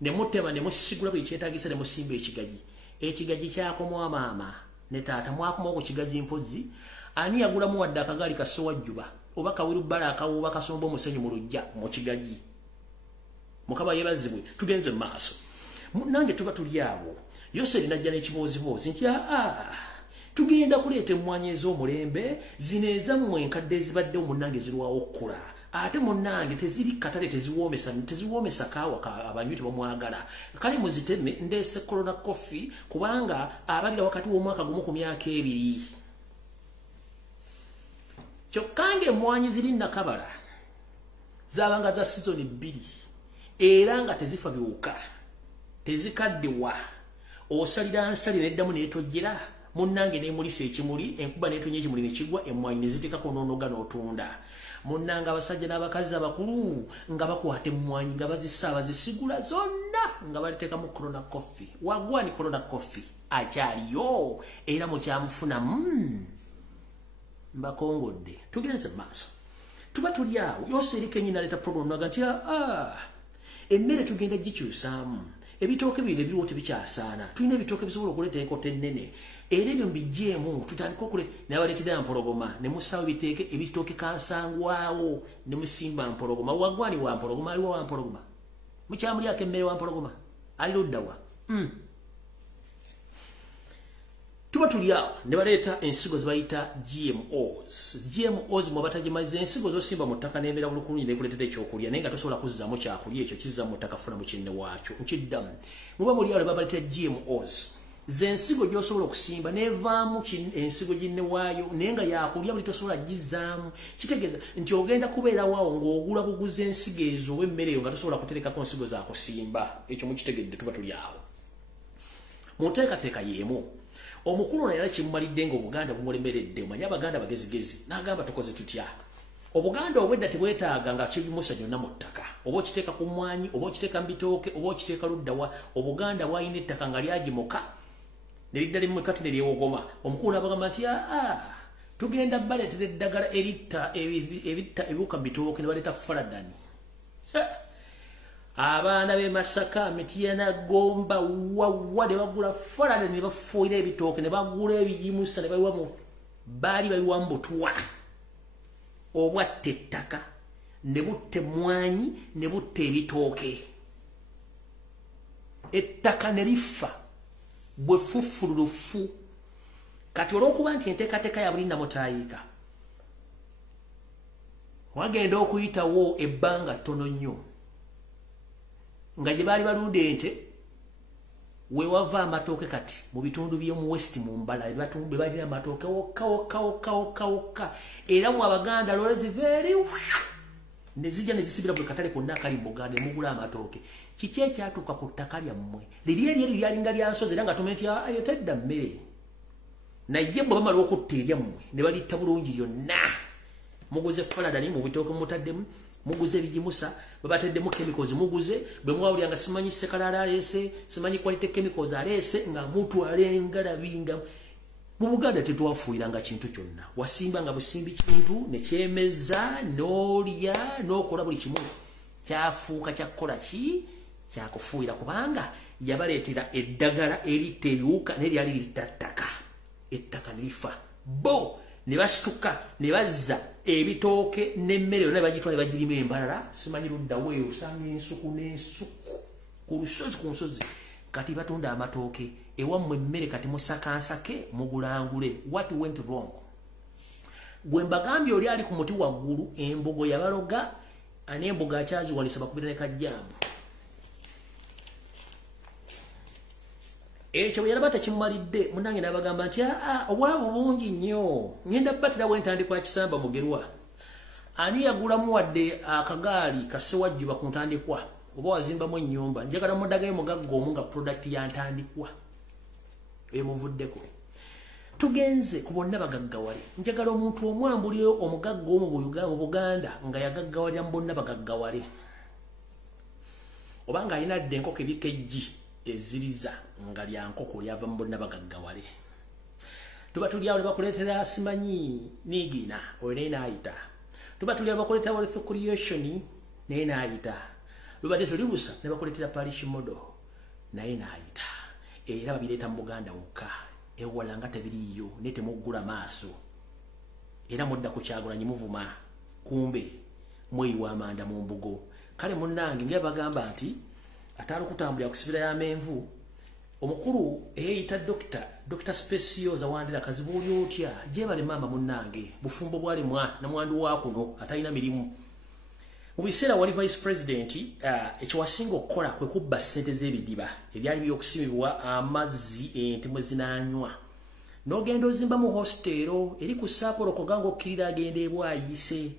ne mutema ne musigula buli kyetaagisa ne musimba ekigaji kyakomwa maama ne taata mwakomawo ku kigaji mpozi ani yagulamu wadde akagaali kasowajjuba oba kawirubbala akawuuba kasomba omusenyu mu lujja mu kigaji Mukama yeebazibwe tugenze mu maaso nange tuba tuli awo USAID najja n'ekibooziboozi nti tugenda kuleeta emmwanyi ez'omulembe zino ezammwe enkadde ezibadde munnange zirwawo okukula ate munnange teziri katale teziwoomesa kaawa abanywi tebamwagala kale muziteme ndeese corona coffee kubanga abalira wakati w'omwaka gumu ku myaka 2 Kyokka emmwanyi ziri Nakabala zabanga za season 2 era nga tezifa biwuka tezikaddewa osalira nsalira eddamu neetojjera munnange neemulisa ekimuli enkuba neetonnya ekimuli ne kigwa emmwanyi ne ziteekako n'onoga n'otunda munnanga abasajja n'abakazi abakulu nga bakwata emmwanyi nga bazissa bazisigula zonna nga baliteekamu Corona Coffee wagwani Corona Coffee akyaliyo era mukyamufunamu mbakongodde tugenze maaso tuba tuli awo yose eri kenyini naleta program naga nti emmere tugenda gikyusaamu ebitooke bino ebiwo tebikyasaana tulina ebitooke bisobola okuleeta enkota ennene era ebyo mbigyemu tutandika nabaleetera mpologoma ne musaawo biteeke ebitooke kansangwawo ne musimba mpologoma wagwani wa mpologoma aliwo wa mpologoma mukyamulyako emmere wa mpologoma ali luddawa tuba tuli awo ne baleeta ensigo zibayita GMOs mwabatagimaze ensigo zosimba mu ttaka n'emera bulungi nekuleetera ekyokulya naye nga tosobola kuzzaamu kyakulya ekyo kizza mu ttaka funa mu kinne waakyo nkiddamu muba muli awo ne babaleetera GMOs zensigo gy'osobola okusimba nevaamu ensigo ginne waayo naye nga yakulya buli tosobola gizzaamu kitegeeza nti ogenda kubeera waawo ng'ogula buguza ensigo ezo oba emmere eyo nga tosobola kuterekako nsigo za kusimba ekyo mukitegedde tuba tuli awo mu nteekateeka y'emu omukulu naye kimumalidde ng'Obuganda bumulemeredde omanyi Abaganda bagezigezi n'agamba tukoze tutya Obuganda obwedda tebwetaaga nga kibimusa gyonna mu ttaka oba okiteeka ku mmwanyi oba okiteeka mu bitooke oba okiteeka luddawa Obuganda bwalina ettaka nga lyagimuka ne lidda limu kati ne lyewogoma omukulu n'abagamba nti tugenda baleetera eddagala eritta ebiwuka mu bitooke ne baleeta faladani abaana b'e Masaka Mityana Nagomba wawa ne bagula faladani ne bafuuyira ebitooke ne bagula ebigimusa ne baali bayiwa mu butwa obwatta ettaka ne butta emmwanyi ne butta ebitooke ettaka ne lifa bwe ffufululufu kati olw'okuba nti enteekateeka ya bulinda mutayiika wagenda okuyitawo ebbanga ttono nnyo nga gye baali balunda ente wewava amatooke kati mu bitundu by'omu west mu mbala bwe balina amatooke wokka era mu Abaganda lole ziveeri ne zijja ne zisibira buli katale konna akali mu Buganda ne mugula amatooke kiki ekyatuuka ku ttaka lyammwe liri eri lyalinga lya nsozi era nga tumanyi nti eyo tedda mmere naye bwe bamala okutta eryammwe ne balitta bulungi lyonna muguze faladani mu bitooke mutaddemu muguze ebigimusa babateddemu chemicals muguze bwe mwawulyanga simanyi Sekalala aleese simanyi quality chemicals aleese nga mutwala engalabinga mu Buganda tetwafuuyiranga kintu kyonna wasimba nga busimbi kintu ne kyemeza n'olya n'okola buli kimu kyafuuka kyakukola ki kyakufuuyira kubanga yabaleetera eddagala eritta ebiwuka neryali litta ttaka ettaka ne lifa bo ne basituka ne bazza ebitooke n'emmere yonna bagitwala ne bagirima embalala simanyi luddawo eyo osanga ensuku n'ensuku ku lusozi ku nsozi kati batunda amatooke ewammwe emmere kati musakansake mugulangule what went wrong gwe mbagambye oli ali ku muti waggulu embogo yabaloga ani embogo akyaziwanisa bakubira ne kajjambu ekyo bwe yalaba tekimumalidde munnange n'abagamba nti obwavu bungi nnyo ngenda batira bwentandikwa kisamba mugerwa ani yagulamu wadde akagaali kasewajjuba ku ntandikwa oba wazimbamu ennyumba njagala mudagayo mugagga omu nga product yantandikwa emuvuddeko tugenze ku bonna bagaggawale njagala omuntu omwambulyeyo omugagga omu mu Buganda nga yagaggawalira mu bonna bagaggawale obanga alina dde enkoko ebikejji eziriza nga lya nkoko lyava mu bonna bagaggawale tuba tulyawo ne bakuleetera simanyi niigina oyo naye naayita tuba tulyawo bakuleetera wealth creation naye naayita lubadde tulibusa ne bakuleetera parish model naye naayita era babireeta mu Buganda wokka ewala nga tebiriiyo naye temuggula maaso era mudda ku Kyagulanyi muvuma kumbe mweyiwa amanda mu mbugo kale munnange ngera bagamba nti atalo kutambulira kusibira ya menvu omukulu eyita Dr. Specioza Wandera kazibuuli otya jebale mama munnange bufumbo bwali na mwandu wa kuno atalina mirimu mu biseera wali vice president ekiwasinga okukola kwe kubba ssente z'ebidiba ebyali by'okusimibwa amazzi ente mwe zinanywa n'ogenda ozimba mu hostero eri ku Saapolo koganga okkirira agenda ebwayise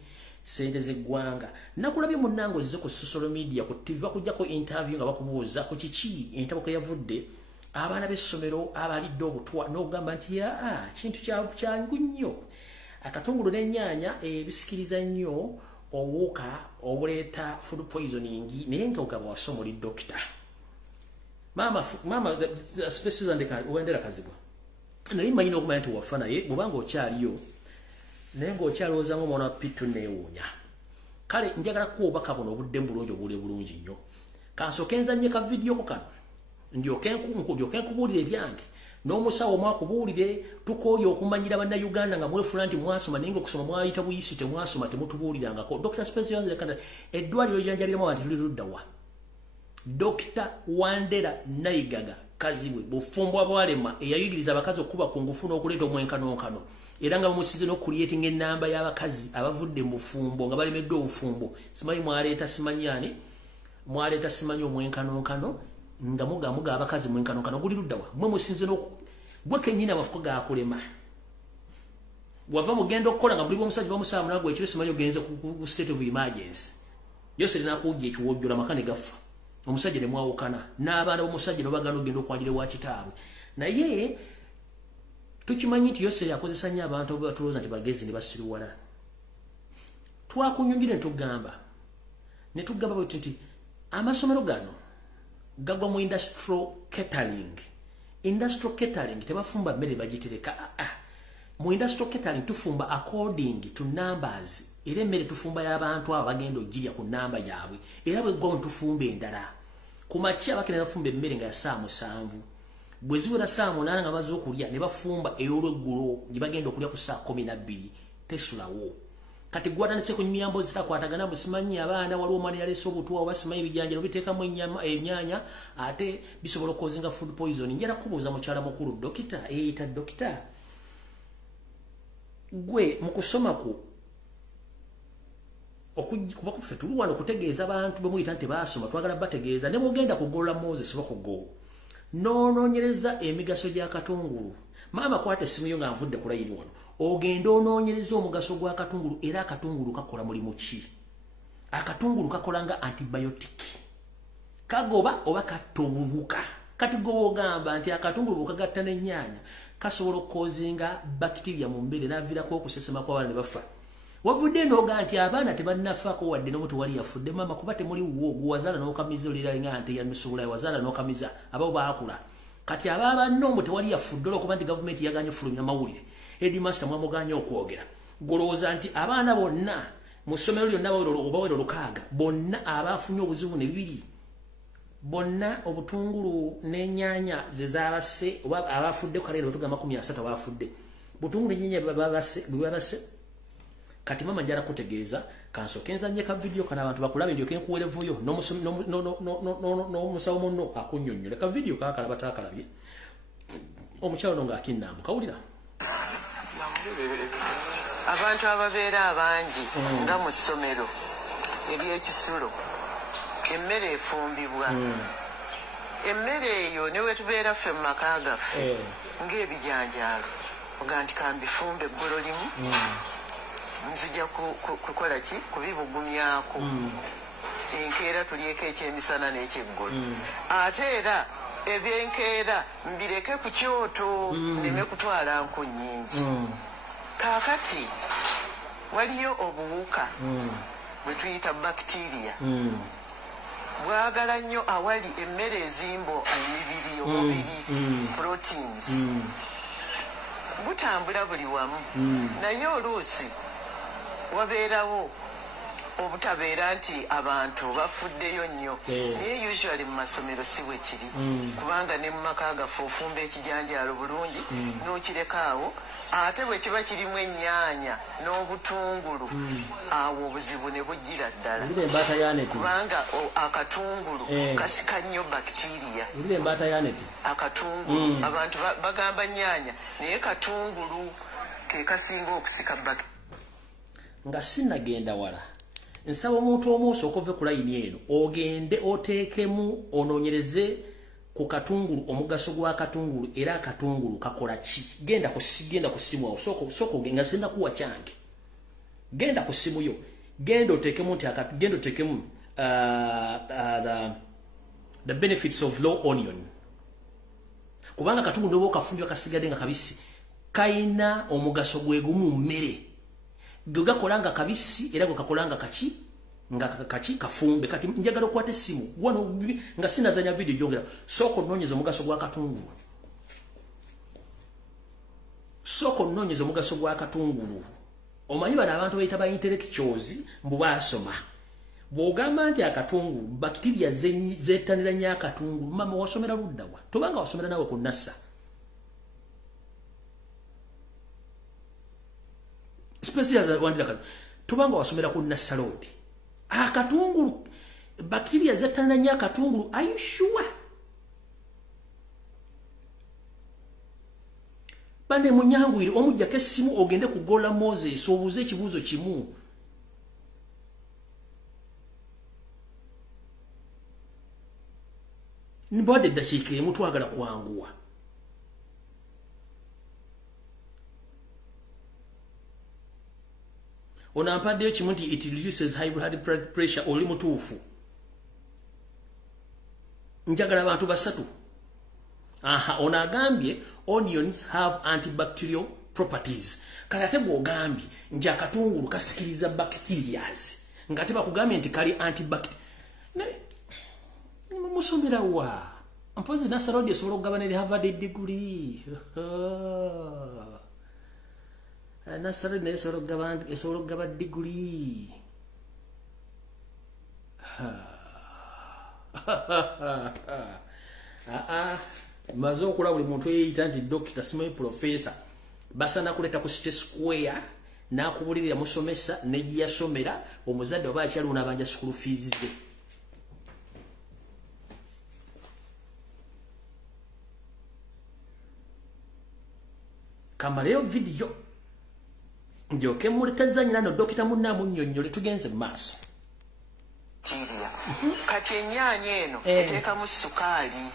sente z'eggwanga. Nakulabye munnange ozze ku social media ku TV bakujjako interview nga bakubuuza ku kiki entabako yavudde abaana b'essomero abalidde obutwa n'ogamba nti kintu kyangu nnyo akatungulu n'ennyaanya bisikiriza nnyo obuwuka obuleeta food poisoning naye nga ogamba wasoma oli dokita. Mama special wendera kazibwa naye mmanyi n'okumanya nti wafa naye bw'obanga okyaliyo naye ng'okyalowooza ng'omwana wa Pittu neewuunya. Kale njagala kuobaka buno obudde mu bulungi obuwule bulungi nnyo. Kansooke nzannye ka vidiyo ko kano ndyoke nkubuulire ebyange n'omusawo mwakubuulire tukooye okumanyira bannayuganda nga mwefula nti mwasoma naye ng'okusoma mwayita buyisi temwasoma temutubuulirangako. Dr. Special yanzireka eddwaliro ejjanjaliramu abantu tuli ludda wa? Dr. Wandera Nayigaga Kazibwe bufumbwa bwalema eyayigiriza abakazi okuba ku ngufu n'okuleeta omwenkanonkano era nga bamusize n'okuliyetinga ennamba y'abakazi abavudde mu bufumbo nga balemeddwe obufumbo. Simanyi mwaleeta simanyani mwaleeta simanyi omwenkanonkano nga mugamuga abakazi mwenkanonkano guli ludda wa? Mwe musinze bwe kennyini amafuko gaakulema wava mugenda okukola nga muli b'omusajja bamusaba munagwe ekiro simanyi ogenze ku state of emergency yose linakuujja ekiwojjola amaka ne gaffa omusajja ne mwawukana n'abaana b'omusajja n'obagana ogenda okwanjira wa kitaabwe. Naye tukimanyi nti yose yakozesa nnyo abantu abatulooza nti bagezi ne basiruwala. Twakunyumire ne tugamba bwe nti amasomero gano gagwa mu industrial catering. Industrial catering tebafumba mmere bagitereka. Mu industrial catering tufumba according to numbers. Era emmere tufumba y'abantu abo bagenda ogirya ku namba yaabwe. Era bwe gwa tufumba endala. Ku makya bakena bafumba emmere nga ya saa 7. Bwe ziwera saa 8 nga baze okulya ne bafumba ey'olweggulo gye bagenda okulya ku saa 12 tesulawo. Kati gwatandise ku nyambo zitakwatagana busimanyi abaana waliwo omwana yaleese obutwa oba simanyi bijanjalo biteekamu ennyaanya ate bisobola okukozinga food poisoning. Njala kubuuza mukyala mukulu dokita eyita dokita gwe mu kusoma kuba kuffe tuli wano okutegeeza abantu bemuyita nti baasoma twagala bategeeza ne bwogenda kugolola Moses bakugo n'onoonyereza emigaso gy'akatungulu. Maama kwata essimu yo nga nvudde ku layini wano ogenda onoonyereza omugaso gw'akatungulu era akatungulu kakola mulimu ki? Akatungulu kakola nga antibiotic kagoba oba katta obuwuka. Kati gwe ogamba nti akatungulu bukagatta n'ennyaanya kasobola okukozinga bacteria mu mbere n'aviirako okusesema kw'abaana ne bafa. Wavudde n'oga nti abaana tebannafaako wadde n'omutu wali yafudde mama kuba temuli wo gwazaala n'okamiza olira nga nti yamusubula wazaala n'okamiza abo baakula. Kati ababa n'omu tewali yafudde olwokuba nti gavumenti yaganye ofulumya mawulire. Headmaster mwamuganya okwogera. Golowooza nti abaana bonna mu ssomero lyonna obawera 6 bonna abafunye obuzibu ne bibiri bonna obutungulu n'ennyaanya ze zaabase oba abafudde kaleero tugamba 30 abafudde butungulu n'ennyaanya babase. Kati mama njala kutegeeza kansooke nzannye ka video kana abantu bakulabe ndyoke nkuwerevuyo n'omusawo munno akunnyonnyola ka video kaakalaba taakalabye omukyalo no ng'akinnamba kawulira. Abantu ababeera abangi nga mu ssomero ery'ekisulo emmere efumbibwa. Emmere eyo ne we tubeera ffe mu maka gaffe ng'ebijanjaalo oga nti kambifumbe eggolo limu nzija kukola ki kubibugumyako enkeera tulyeko ekyemisana n'ekyeggolo ate era ebyenkeera mbireke ku kyoto nneme kutwala nku nnyingi. Kaakati waliyo obuwuka bwe tuyita bacteria bwagala nnyo awali emmere ezimba emibiri omubiri proteins butambula buli wamu naye oluusi wabeerawo obutabeera nti abantu bafuddeyo nnyo naye usually mu masomero si bwe kiri kubanga ne mu maka gaffe ofumba ekijanjaalo bulungi n'okirekaawo ate bwe kiba kirimu ennyaanya n'obutungulu awo obuzibu ne bujjira ddala kubanga akatungulu kasika nnyo bacteria. Akatungulu abantu bagamba nnyaanya naye katungulu ke kasinga okusika bacteria. Nga sinnagenda wala nsaba omuntu omwoso okove ku layini eno ogende oteekemu onoonyereze ku ku katungulu omugaso gwa katungulu era katungulu kakola ki genda ku simu awo soko nga sinda kuwa kyange genda ku simu yo genda otekemu genda otekemu the benefits of low onion kubanga katungulu ndobo kafunjwa kasigade nga kabisi kaina omugaso gwegumu mmere gakolanga kabisi era gakolanga kachi nga kachi kafumbe kati njagala okwate simu wano nga sinazanya video jongera soko nonyeza omugaso gwa katungulu omanyi bana abantu bayita ba intellectuals mbu basoma bwogamba nti akatungulu bacteria zetanira nya akatungulu mama wasomera luddawa tobanga wasomera nawe ku nasa special wandika tobanga wasomera ku nasa road akatungulu bacteria zetanira nya akatungulu are you sure bane munyangwiri omujja kesimu ogende kugola Moses obuze ekibuzo kimu Nibode dashike mtu agala kuangua onampade yo chimuti it reduces high blood pressure oli mutufu njagala abantu basatu onagambye onions have antibacterial properties kalate bwogambye nja katungulu kasikiriza bacterias ngate bakugambye nti kali antibacterial musomera wa mpozi nasarodi solo gabana li Harvard degree nasarodi ne solo gaba degree mazo okula buli muntu eyita nti doctor simanyi professor basana kuleta ku City Square nakubulirira musomesa nejiyasomera omuzadde oba akyali unabanja school fees ze kamaleo video njoke muri Tanzania no dokita munnamu nnyonnyole tugenze maso kati ennyanya eno eteekamu sukali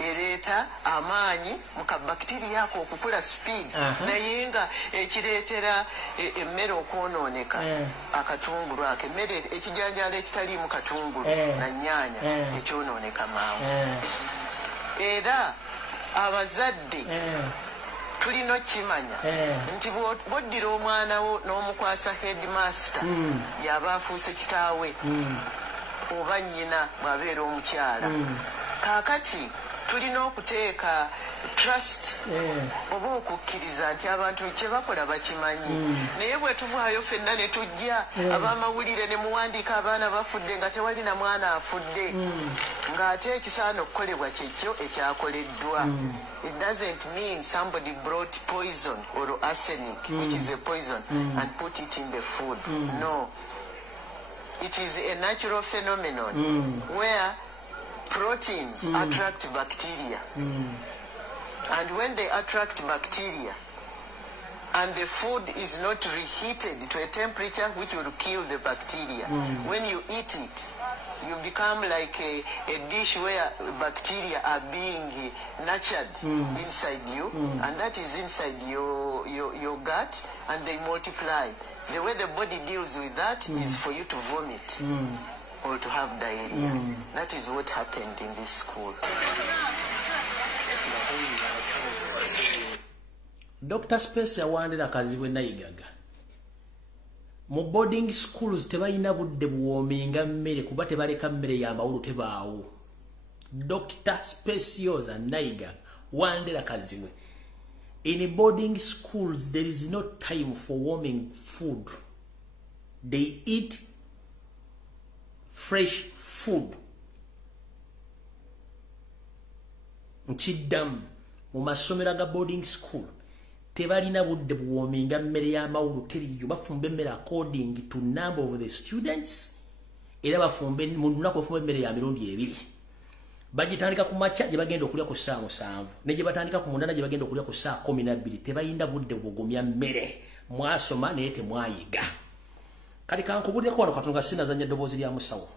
ereeta amaanyi mu kabakitiri yako okukula speed naye nga ekireetera emmere okwonooneka akatungulu ako emmere ekijanjalo ekitaliimu katungulu na nnyanya ekyonooneka mangu era abazadde tulino kimanya nti boddira omwana wo n'omukwasa headmaster yaba afuuse kitaawe oba nnyina bw'abeera omukyala kaakati tulina okuteeka trust oba okukkiriza nti abantu kye bakola bakimanyi naye bwe tuvaayo ffenna ne tujja ab'amawulire ne muwandiika abaana bafudde nga tewali na mwana afudde ng'ate ekisaana okukolebwa kyekyo ekyakoleddwa. It doesn't mean somebody brought poison or arsenic, which is a poison, and put it in the food. No. It is a natural phenomenon where proteins attract bacteria. And when they attract bacteria, and the food is not reheated to a temperature which will kill the bacteria, when you eat it, you become like a dish where bacteria are being nurtured inside you, and that is inside your gut, and they multiply. The way the body deals with that is for you to vomit or to have diarrhea. That is what happened in this school. Dr. Space yawandira kazibwe nayigaga. Mu boarding schools tebalina budde buwominga mmere kuba tebaleka mmere ya mawulu tebaawo. Dr. Specioza nayigaga wandira kazibwe. In boarding schools there is no time for warming food. They eat fresh food. Nchidam mu masomero ga boarding school tebalina budde buwominga mmere ya mawulu teriyo bafumbe mmere according to number of the students era bafumbe mundu nako bafumbe mmere ya mirundi ebiri bagitandika ku macha je bagenda okulya ku saa 7 ne je batandika ku mundana je bagenda okulya ku saa 12 tebayinda budde bugomya mmere mwasoma ne ete mwayiga kali kankubulira ko wano katunga sina zanya dobozi lya musawo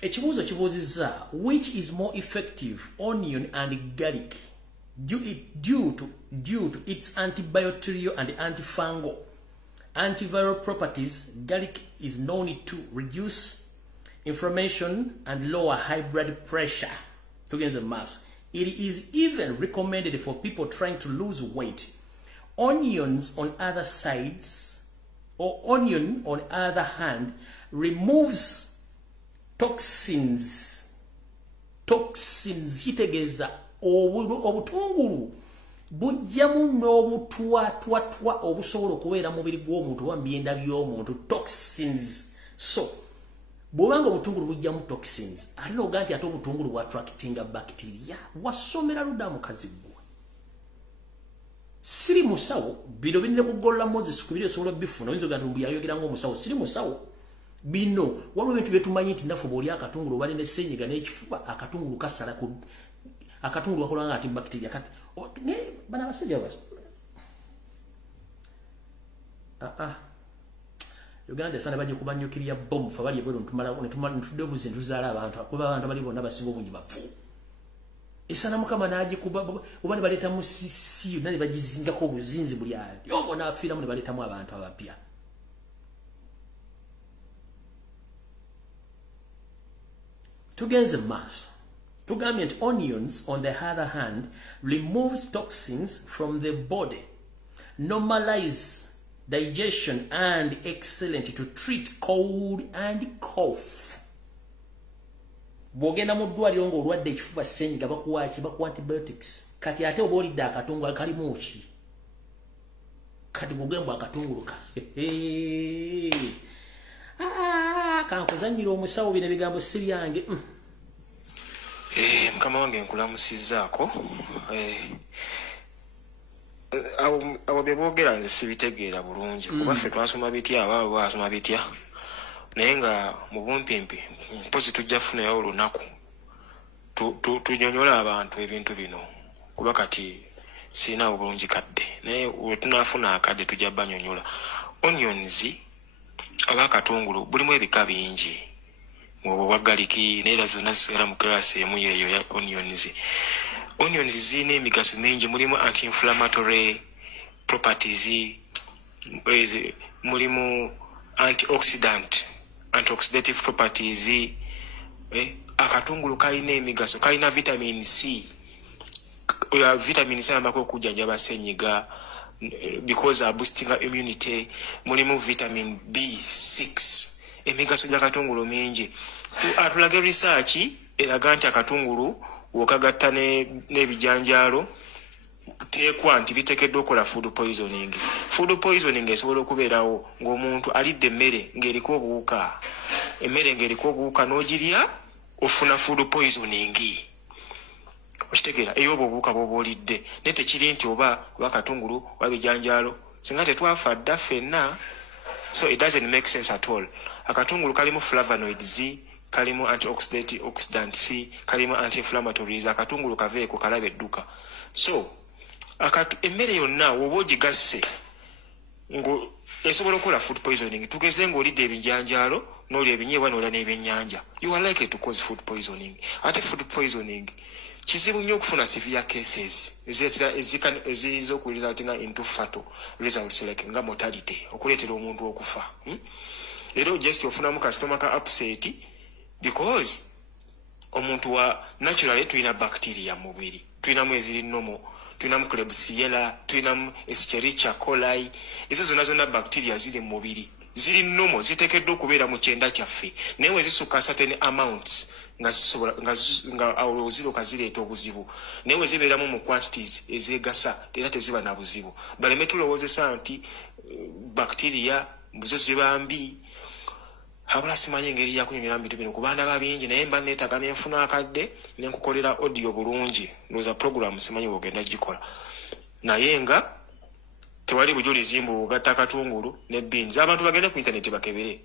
Ekibuuzo kibuuzizza, which is more effective, onion and garlic, due to its antibacterial and antifungal antiviral properties? Garlic is known to reduce inflammation and lower high blood pressure. Together mass. It is even recommended for people trying to lose weight. Onions on other sides, or onion on other hand, removes toxins kitegeeza obutungulu bujjamu n'obutwatwatwa obusobola okubeera mubiri gw'omuntu oba mbyenda by'omuntu, toxins. So bw'obanga obutungulu bujjamu toxins, ate n'ogaa nti ate obutungulu bw'attractinga bacteria, wasomera ludda mukazi gwe. Siri musawo, bino binne kugolola Moses ku biri osobola bifuna, oyinza ogaa nti mbu yayogera ng'omusawo, siri musawo. Bino waliwo ebintu bye tumanyi nti nafu bw'oli akatungulu oba ne ssenyiga n'ekifuba, akatungulu kasala ku akatungulu wakola nga ati bacteria kati ne bana basajja basi. Uganda sana baje kubanyukiriya bomb fa bali bwero ntumala ntudde obuzintu zaala abantu kuba abantu bali bonna basinga obungi bafu. Esana mukama naje kuba oba ne baleta mu sisi nali bagizinga ko obuzinzi buli ali. Yomo na afira mu ne baleta mu abantu abapya. Tugenze mass. Tugambye onions, on the other hand, removes toxins from the body, normalize digestion, and excellent to treat cold and cough. Bwogenda mu ddwaliro ng'olwadde ekifuba ssenyiga bakuwa antibiotics. Kati ate oba olidde akatungulu kalimu ki? Kati bw'ogembwa akatungulu ka. Kankuzannyira omusawo bino ebigambo si byange. Mukama wange nkulamusizzaako. Abo be boogera sibitegeera bulungi. Kuba ffe twasoma bitya, abaabo basoma bitya. Naye nga mu bumpimpi mpozi tujja kufunayo olunaku tunyonyola abantu ebintu bino. Kuba kati sirina bulungi kadde. Naye we tunaafuna akadde tujja banyonyola. Onions aba akatungulu bulimu ebika bingi. Mu galiki neera zonna zisera mu class emu yeeyo ya onions. Onions zirina emigaso mingi, mulimu anti-inflammatory properties, mulimu antioxidative properties. Akatungulu kalina emigaso, kalina vitamin C. Vitamin C amako okujjanjaba ssenyiga because are boosting immunity. Mulimu vitamin B6. Emigaso gy'akatungulu mingi. Atulaga research eraga nti akatungulu wokagatta n'ebijanjaalo teekwa nti biteekeddwa okukola food poisoning. Food poisoning esobola okubeerawo ng'omuntu alidde emmere ng'eriko obuwuka. Emmere ng'eriko obuwuka n'ogirya ofuna food poisoning. Okitegeera ey'obwo obuwuka bw'oba olidde. Naye tekiri nti oba akatungulu oba bijanjaalo singa tetwafa dda ffenna. So it doesn't make sense at all. Akatungulu kalimu flavonoids, kalimu antioxidants, kalimu anti-inflammatories. Akatungulu kaveeko kalaba edduka. So emmere yonna woba ogigasse ngo esobola okukola food poisoning. Tugeze ng'olidde ebijanjaalo n'olya ebinyeebwa n'olya n'ebyennyanja, you are likely to cause food poisoning. Ate food poisoning kizibu nnyo okufuna severe cases eziyinza okuresultinga into fatal results like nga mortality, okuleetera omuntu okufa. Era just ofunamu kasitoma ka upset because omuntu wa naturally tulina bacteria mu mubiri. Tulinamu eziri nnomo, tulinamu Klebsiella, tulinamu Escherichia coli. Ezo zonna bacteria ziri mu mubiri. Ziri nnomo, ziteekeddwa okubeera mu kyenda kyaffe. Naye we zisukka certain amounts nga awo ziroka zireeta obuzibu. Naye we zibeeramu mu quantities ezeegasa era teziba na buzibu. Baleme tulowoozesa nti bacteria zo ziba mbi. Habula simanyi engeri yakunyonyola mu bintu bino kuba ndaba bingi, naye mba neetaaga ne nfuna akadde ne nkukolera audio bulungi. Ndowooza program simanyi bw'ogenda gikola. Naye nga tewali bujulizi mbu ogatta akatungulu ne beans. Abantu bagende ku internet bakebere.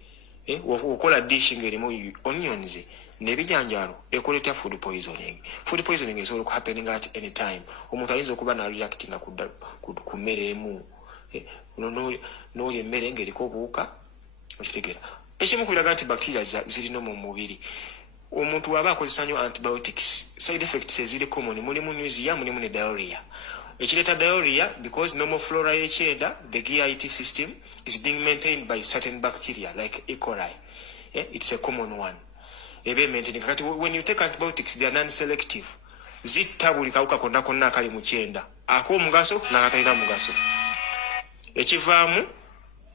Okola dish ng'erimu onions n'ebijanjaalo ekoleeta food poisoning. Food poisoning esobola okuhappening at any time. Omuntu ayinza okuba n'reactinga ku mmere emu. N'olya emmere ng'eriko obuwuka. Okitegeera. Ekimu kulaga nti bacteria zirina mu mubiri. omuntu waba akozesa nnyo antibiotics side effects eziri common mulimu nausea mulimu ne diarrhea ekireta diarrhea because normal flora y'ekyenda the GIT system is being maintained by certain bacteria like E. coli. It's a common one. When you take antibiotics, they are non-selective. Zitta buli kawuka konna akali mu kyenda. Ako mugaso n'akatalina mugaso. Ekivaamu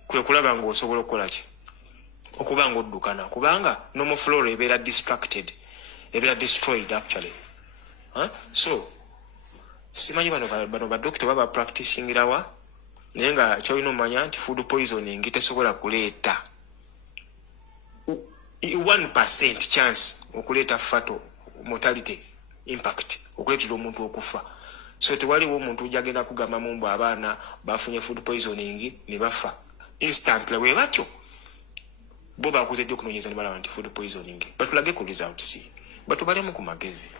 kwe kulaba ng'osobola okukola ki? Okuba ng'oddukana. Kubanga normal flora ebeera distracted. Ebeera destroyed actually. So, simanyi bano badokita baba practicing rawa naye nga kyolina omanya nti food poisoning tesobola kuleeta 1% chance okuleeta fatal mortality impact okuleetera omuntu okufa so tewaliwo omuntu ujagenda kugamba mumbu abaana bafunye food poisoning ne bafa instantly we batyo bo bakuze ddyo okunoonyeza ne balaba nti food poisoning batulage ku results batubalemu ku magezi.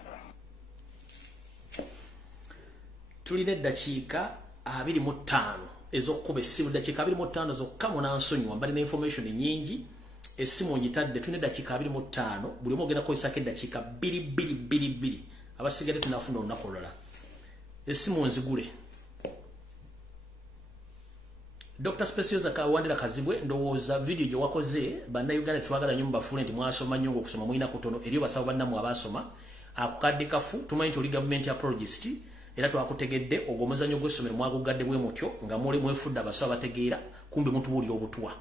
Tulina eddakiika 25 ez'okkuba essimu eddakiika 25 zokka munansonyiwa mbalina information nyingi essimu ngitadde tulina eddakiika 25 buli omu ogenda kukozesako eddakiika 2 abasigadde tunafuna olunaku olulala essimu nzigule. Dr. Specioza Kawandira Kazibwe ndowooza video gye wakoze bannayuganda twagala nnyo mubafule nti mwasoma nnyo ng'okusoma mulina kutono eri basawo bannammwe abasoma akukadde kafu tumanyi nti oli gavumenti apologist era twakutegedde ogwo omuzannyo gw'essomero mwagugadde bwe mutyo nga muli mwefudde abasawo bategeera kumbe mutubuulira obutwa.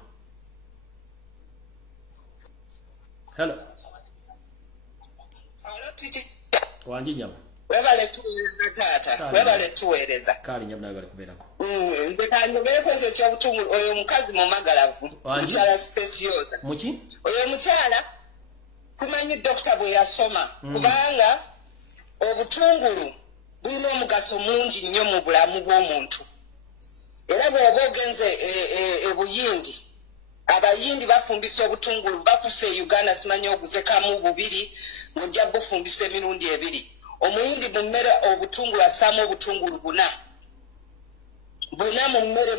Hello. Wanji nyama. Webale tuweereza taata. Webale tuweereza. Kali nyama nawe bali kubeerako. Nze kanjogere kwezo eky'obutungulu oyo omukazi mumagalavu. Mukyala Specioza. Muki? Oyo omukyala tumanyi dokita bwe yasoma. Kubanga obutungulu bulina omugaso mungi nnyo mu bulamu bw'omuntu. Era bw'oba ogenze ebuyindi abayindi bafumbisa obutungulu bakufa e Uganda simanyi oguze kamu bubiri ng'ojja bufumbisa emirundi 2. Omuyindi mu mmere obutungulu assaamu obutungulu 4 mu mmere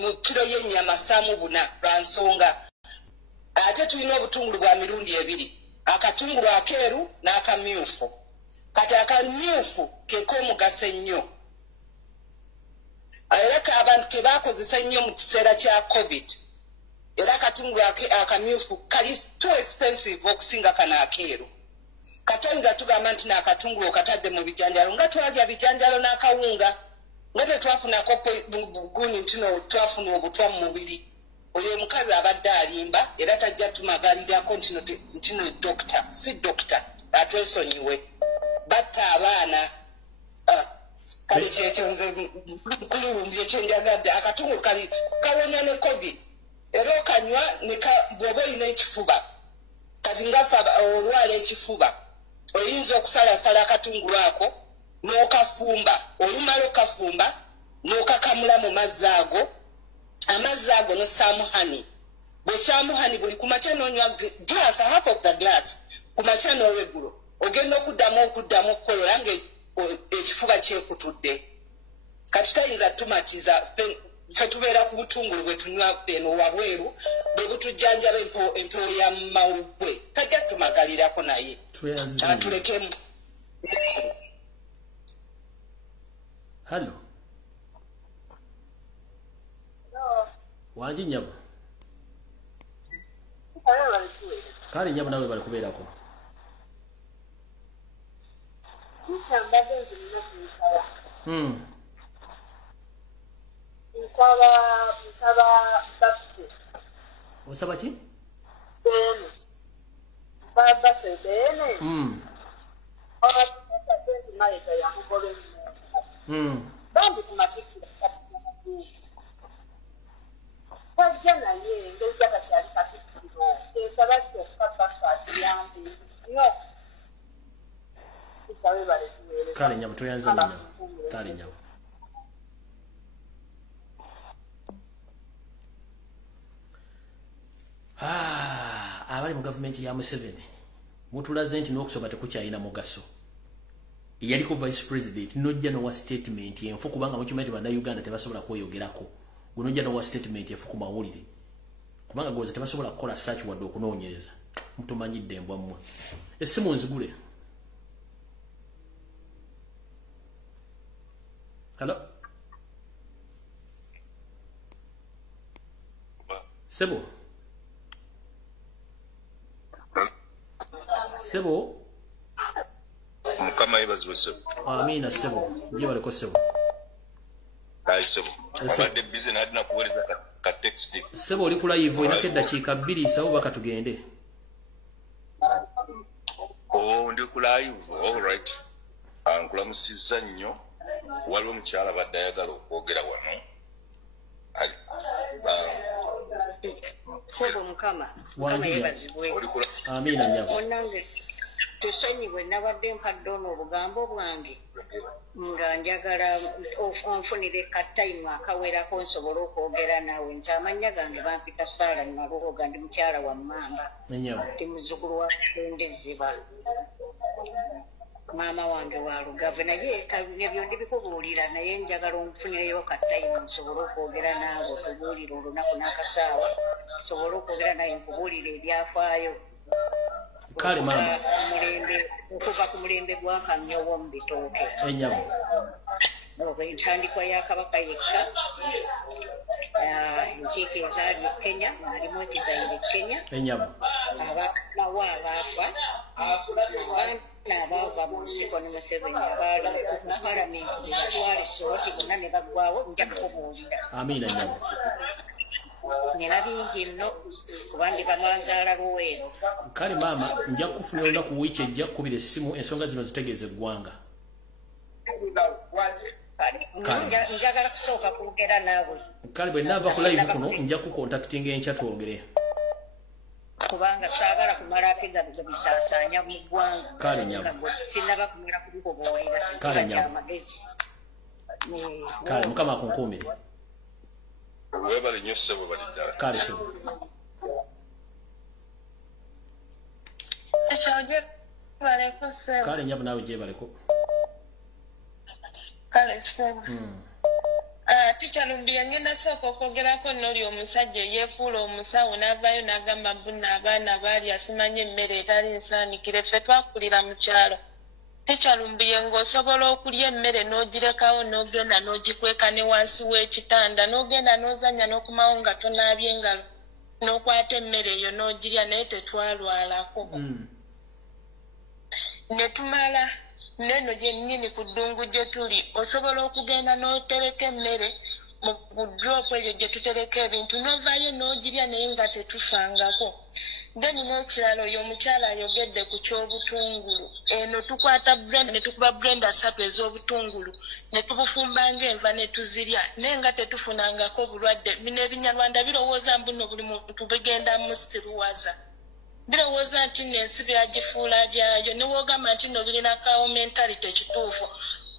mu kiro y'ennyama assaamu 4 lwa nsonga. Ate tulina obutungulu bwa mirundi 2 akatungulu akeeru n'akamyufu. Kati akamyufu keko omugaso ennyo. Era abantu ke baakozesa nnyo mu kiseera kya COVID. Era akatungulu akamyufu kali too expensive okusinga kano akeeru. Katonda tugamba nti n'akatungulu okatadde mu bijanjalo nga twalya bijanjalo n'akawunga nga tetwafunako bugunyu ntino twafuna obutwa mu mubiri. Oyo omukazi abadde alimba era tajja tumagalirako ntino dokita si dokita atwesonyiwe. Batta abaana kali kyekyo nze kulumbye kyenjagadde akatungulu kali kawonya ne COVID era okanywa bw'oba olina ekifuba kati ngafa olwala ekifuba oyinza okusalasala akatungulu ako n'okafumba olumala okafumba n'okakamula mu mazzi ago amazzi ago n'ossaamu hani bw'ossaamu hani buli ku makya n'onywa glass half of the glass ku makya n'olweggulo ogenda okuddamu okukolola ng'ekifuba kyekutudde. Kati tayinza tumatiza ffe tubeera ku butungulu bwe tunywa eno wabweru bwe butujjanjaba empewo ya mawuggwe tajja tumagalirako naye atulekemu. Hello. Wanji nyama. Kale nyama nawe bali kubeerako. Osaba ki? Kale nyama tuyanze nyama. Kale nyama. Abali mu gavumenti ya Museveni mutulaze nti n'okusoma tekukyalina mugaso. Yaliko vice president nojja nowa statement enfu kubanga mukimanyi bannayuganda tebasobola kweyogerako. Gunojja nowa statement enfu ku mawulire kubanga goza tebasobola kukola search wadde okunoonyereza. mutumanyidde embwa mmwe essimu nzigule. Hello Sebo Mukama yebaziwe Sebo. Amina Sebo je baliko Sebo. Sebo abadde busy nadina kuweleza ka text. Sebo oli ku live ina keddakiika 2 sawo bakatugende. Oh ndi ku live. All right. Nkulamusizza nnyo. Waliwo mukyala badde ayagala okwogera wano. Sebo Mukama yebaziwe. Amina nyabo. Onange tusonyiwe nabadde mpadde ono obugambo bwange nga njagala onfunire katayimu akawerako nsobole okwogera naawe nti amanya gange bampita Saala Nalwoga ndi mukyala wa Mmamba ndi muzzukulu wa Kulendezibwa maama wange wa Lugave naye ebyo ndibikubuulira naye njagala onfunireyo katayimu nsobole okwogera naawe okubuulira olunaku n'akasaawa nsobole okwogera naye nkubuulira ebyafaayo kale mama okuva ku mulembe gwa Kamyowo mu Bitooke enyabo entandikwa ya Kabaka yekka enkiiko ezaali Kenya mulimu ekizaire Kenya enyabo abawo abaafa abaana abaava mu nsiko ne Museveni abaali mu palamenti ne batwala essooti bonna ne baggwawo nja kukubuulira. Amina nyabo. Nina bingi nno kuba ndi bamanzaala Luweero. Kale mama nja kufunira olunaku wiiki ejja kukubira essimu ensonga zino zitegeeze eggwanga. Njagala kusooka kwogera naawe. Kale bwe nnaava ku live kuno nja kukontaktinga enkya twogere. Kubanga saagala kumala ate nga bisaasaanya mu ggwanga. Kale nyabo. Sinnaba kumala kubikubuulira. Kale nyabo. Kale Mukama akunkuumire. Webale nnyo Sebo bali ddala. Kale Sebo. Kale nyabo naawe gye baleko. Kale Sebo. Ticha Lumbiya ngenda sooka okwogerako n'oli omusajja eyeefuula omusawo n'avaayo n'agamba bunna abaana baali asimanye emmere etali nsaanikire ffe twakulira mu kyalo. Ticha Lumbiya ng'osobola okulya emmere n'ogirekawo n'ogenda n'ogikweka ne wansi w'ekitanda n'ogenda n'ozannya n'okumawo nga tonaabye engalo n'okwata emmere eyo n'ogirya naye tetwalwalako. Ne tumala neno gyennyini ku ddungu gye tuli osobola okugenda n'otereka emmere mu drop eyo gye tutereka ebintu n'ovaayo n'ogirya naye nga tetufangako. Then n'ekirala oyo omukyala ayogedde ku ky'obutungulu eno tukwata blender ne tukuba blender 3 ez'obutungulu ne tubufumba ng'enva ne tuzirya naye nga tetufunangako bulwadde. Bino ebinyarwanda birowooza mbuno buli muntu bigenda musiruwaza. Birowooza nti n'ensi byagifuula byayo ne woogamba nti no birina kawo mentality ekituufu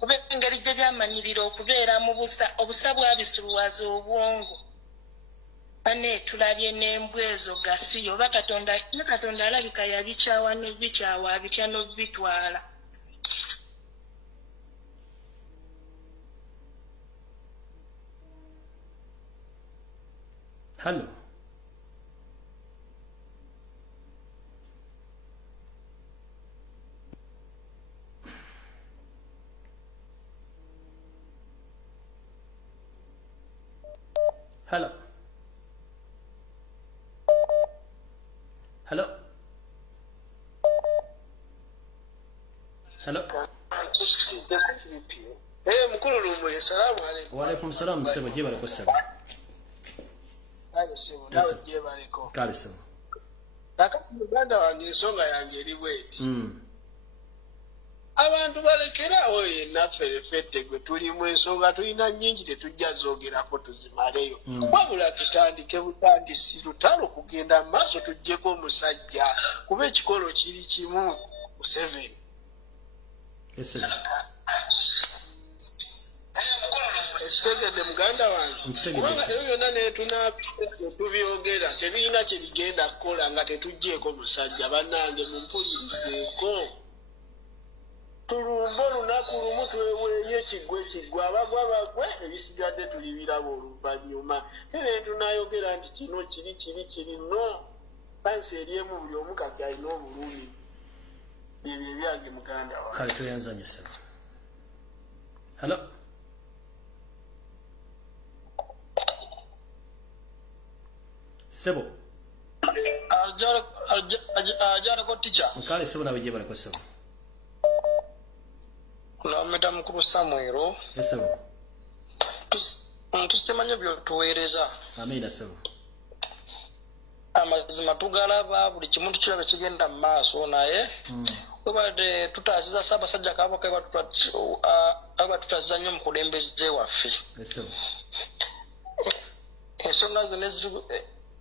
kuba engeri gye byamanyirira okubeera mu obusa bwabisiruwaza obwongo. Bane tulabye n'embwa ezo gasiyo oba Katonda alabika yabikyawa n'obikyawa abitya n'obitwala. Hello. Hello. Hello. Hello. Mukulu Lumwe, salamu alaykum. Wa alaykum salam Sebo je baliko Sebo. Sebo nawe je baliko. Kale Sebo. Uganda wange ensonga yange eri bweti. Abantu balekerawo yenna ffe gwe tulimu ensonga tulina nnyingi tetujja zoogerako tuzimaleyo. Wabula tutandike butandisi lutalo kugenda mu maaso tuggyeko omusajja kuba ekikolo kiri kimu Museveni. Ekitegedde muganda wange kubanga ebyo byonna netubyogera tebirina kye bigenda kukola nga tetuggyeko musajja bannange mumpulirizeeko. Tulumba olunaku lumu tweweeyo kiggwe abagwa bagwe ebisigadde tulibiraba oluvannyuma. Era tunayogera nti kino kiri no pansi eriemu buli omu kati alina obulumi ebyo ebyange muganda wa kale tweyanzanye sebo. Hello. Sebo. Ajara ko teacher. Kale sebo nawe jebale ko sebo. Na meta mukuru Samuel. Sebo. Tusemanya byo tuweereza. Amina sebo. Amazima tugalaba buli kimuntu kirabe kigenda mu maaso naye. Webade tutasiza Ssaabasajja Kabaka aba tutasiza nnyo mu kulembeze waffe. Sebo. Ensonga zonna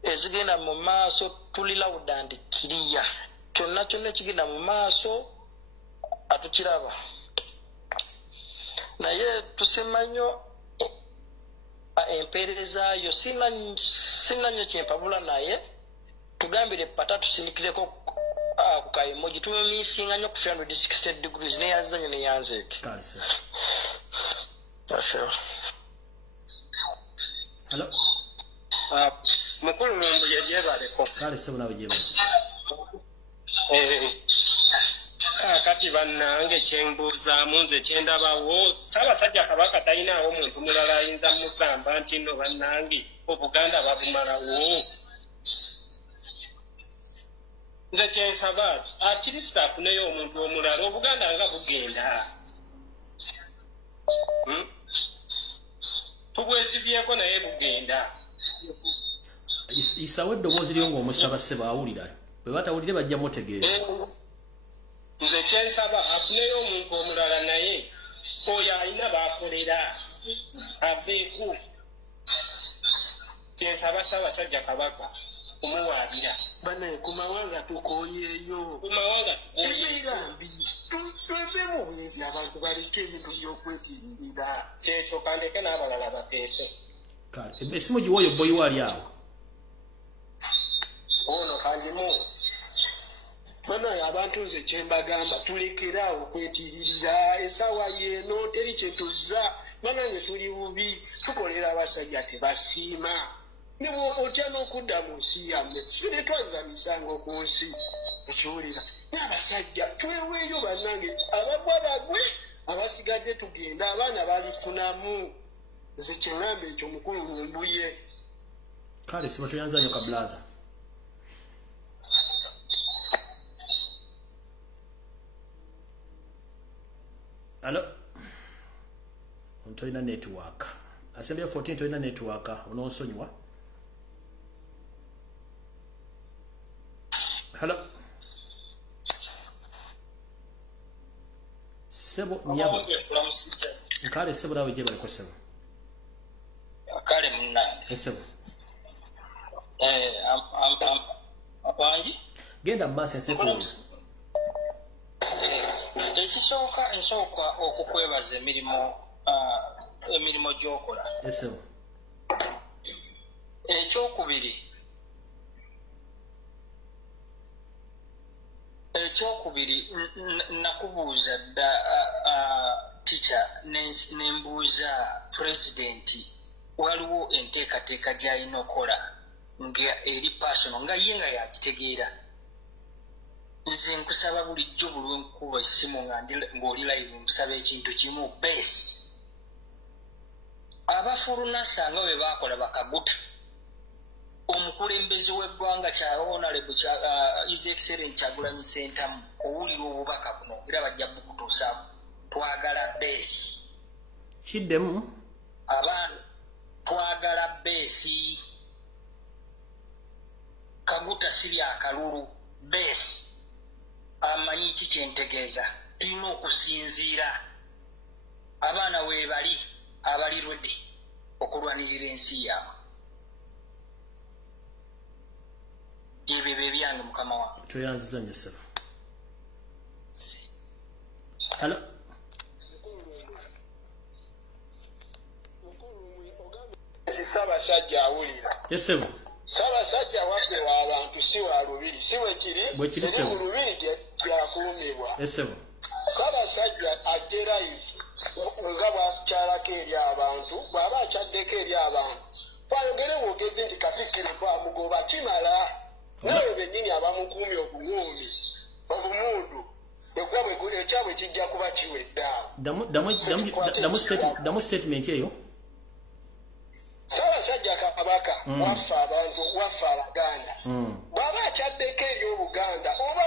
ezigenda mu maaso tulira budandikiriya. Kyonna kyonna ekigenda mu maaso atukiraba. Naye tusemanyo empeereza yo sina nnyo kyempabula naye tugambire pata tusindikireko ku kayemoji tumemisinga nnyo ku 360 degrees neyanza nnyo neyanzeeki. Hello. Mukulu Lumbu yejebaleko. Kale sebo nawe jebale. Kati bannange kyembuuzaamu nze kyendabawo Ssaabasajja Kabaka talinawo muntu mulala ayinza mugamba nti nno bannange Obuganda babumalawo. Nze kyensaba akirisita afuneyo omuntu omulala Obuganda nga bugenda. Tubwesibyeko naye bugenda. Isawe eddoboozi lyo ng'omusaba sebo awulira. Bwe batawulire bajja mutegeeza. Nze kyensaba afuneyo omuntu omulala naye oyo alina baakolera aveeku. Kyensaba Ssaabasajja Kabaka kumuwaabira. Bane ku mawanga tukooyeeyo. Ku mawanga tukooyeeyo. Ebirambi twevemu bwebyo abantu baliko ebintu by'okwetiririra. Kyekyo kandeke n'abalala bateese. Kale esimu giwoyo boyi wali awo. Ono kandimu. Bano abantu nze kyembagamba tulekeraawo okwetiririra essaawa yeeno teri kyetuzza banange tuli bubi tukolera abasajja tebasiima ne otya n'okudda mu nsi yammwe sifire twazamisanga ku nsi ekiwulira n'abasajja tweweeyo bannange abagwa bagwe abasigadde tugenda abaana balifunamu nze kyeŋŋamba ekyo Mukulu Lumbuye. Kale sebo tuyanzanyo kablaza. Hello. Ontoina network. Asembia 14 toina network. Unosonywa. Hello. Sebo nyabo. Kale sebo nawe jebale ko sebo. Kale munange. Sebo. Wangi? Genda mmase sebo. Ensooka okukwebaza emirimu gy'okola. Sebo. Ekyokubiri nakubuuza dda teacher nembuuza pulezidenti waliwo enteekateeka gy'alina okola nga eri personal nga ye nga yakitegeera. Nze nkusaba bulijjo buli lwenkuba essimu ng'oli live nkusaba ekintu kimu base. Abafulunasa nga bwe baakola bakaguta omukulembeze w'eggwanga kya honorable His Excellency Kyagulanyi Ssentamu owulira obubaka buno era bajja bukutuusaako. Twagala base. Kiddemu. Abaana twagala base. Kaguta siri akalulu base. Amanyi ki kyentegeeza tulina okusinziira abaana weebali abalirwedde okulwanirira ensi yaabwe. Ebyo bebyange mukama wange. Tweyanziza nnyo sebo. Hello. Ssaabasajja awulira. Yes sebo. Ssaabasajja waffe w'abantu si wa lubiri si wekiri sebo. mu lubiri gyakuumibwa. Yes sebo. Ssaabasajja ajje live nga bw'akyalako eri abantu bw'aba akyaddeko eri abantu twayogere bwogezi nti Katikkiro twamugoba kimala. nawe bennyini abamukuumye obuŋoomi obumundu ekwabwe ekyabwe kijja kuba kiwedda. Damu statement eyo Ssaabasajja Kabaka waffe abantu waffe Abaganda bw'aba akyaddeko eby'Obuganda oba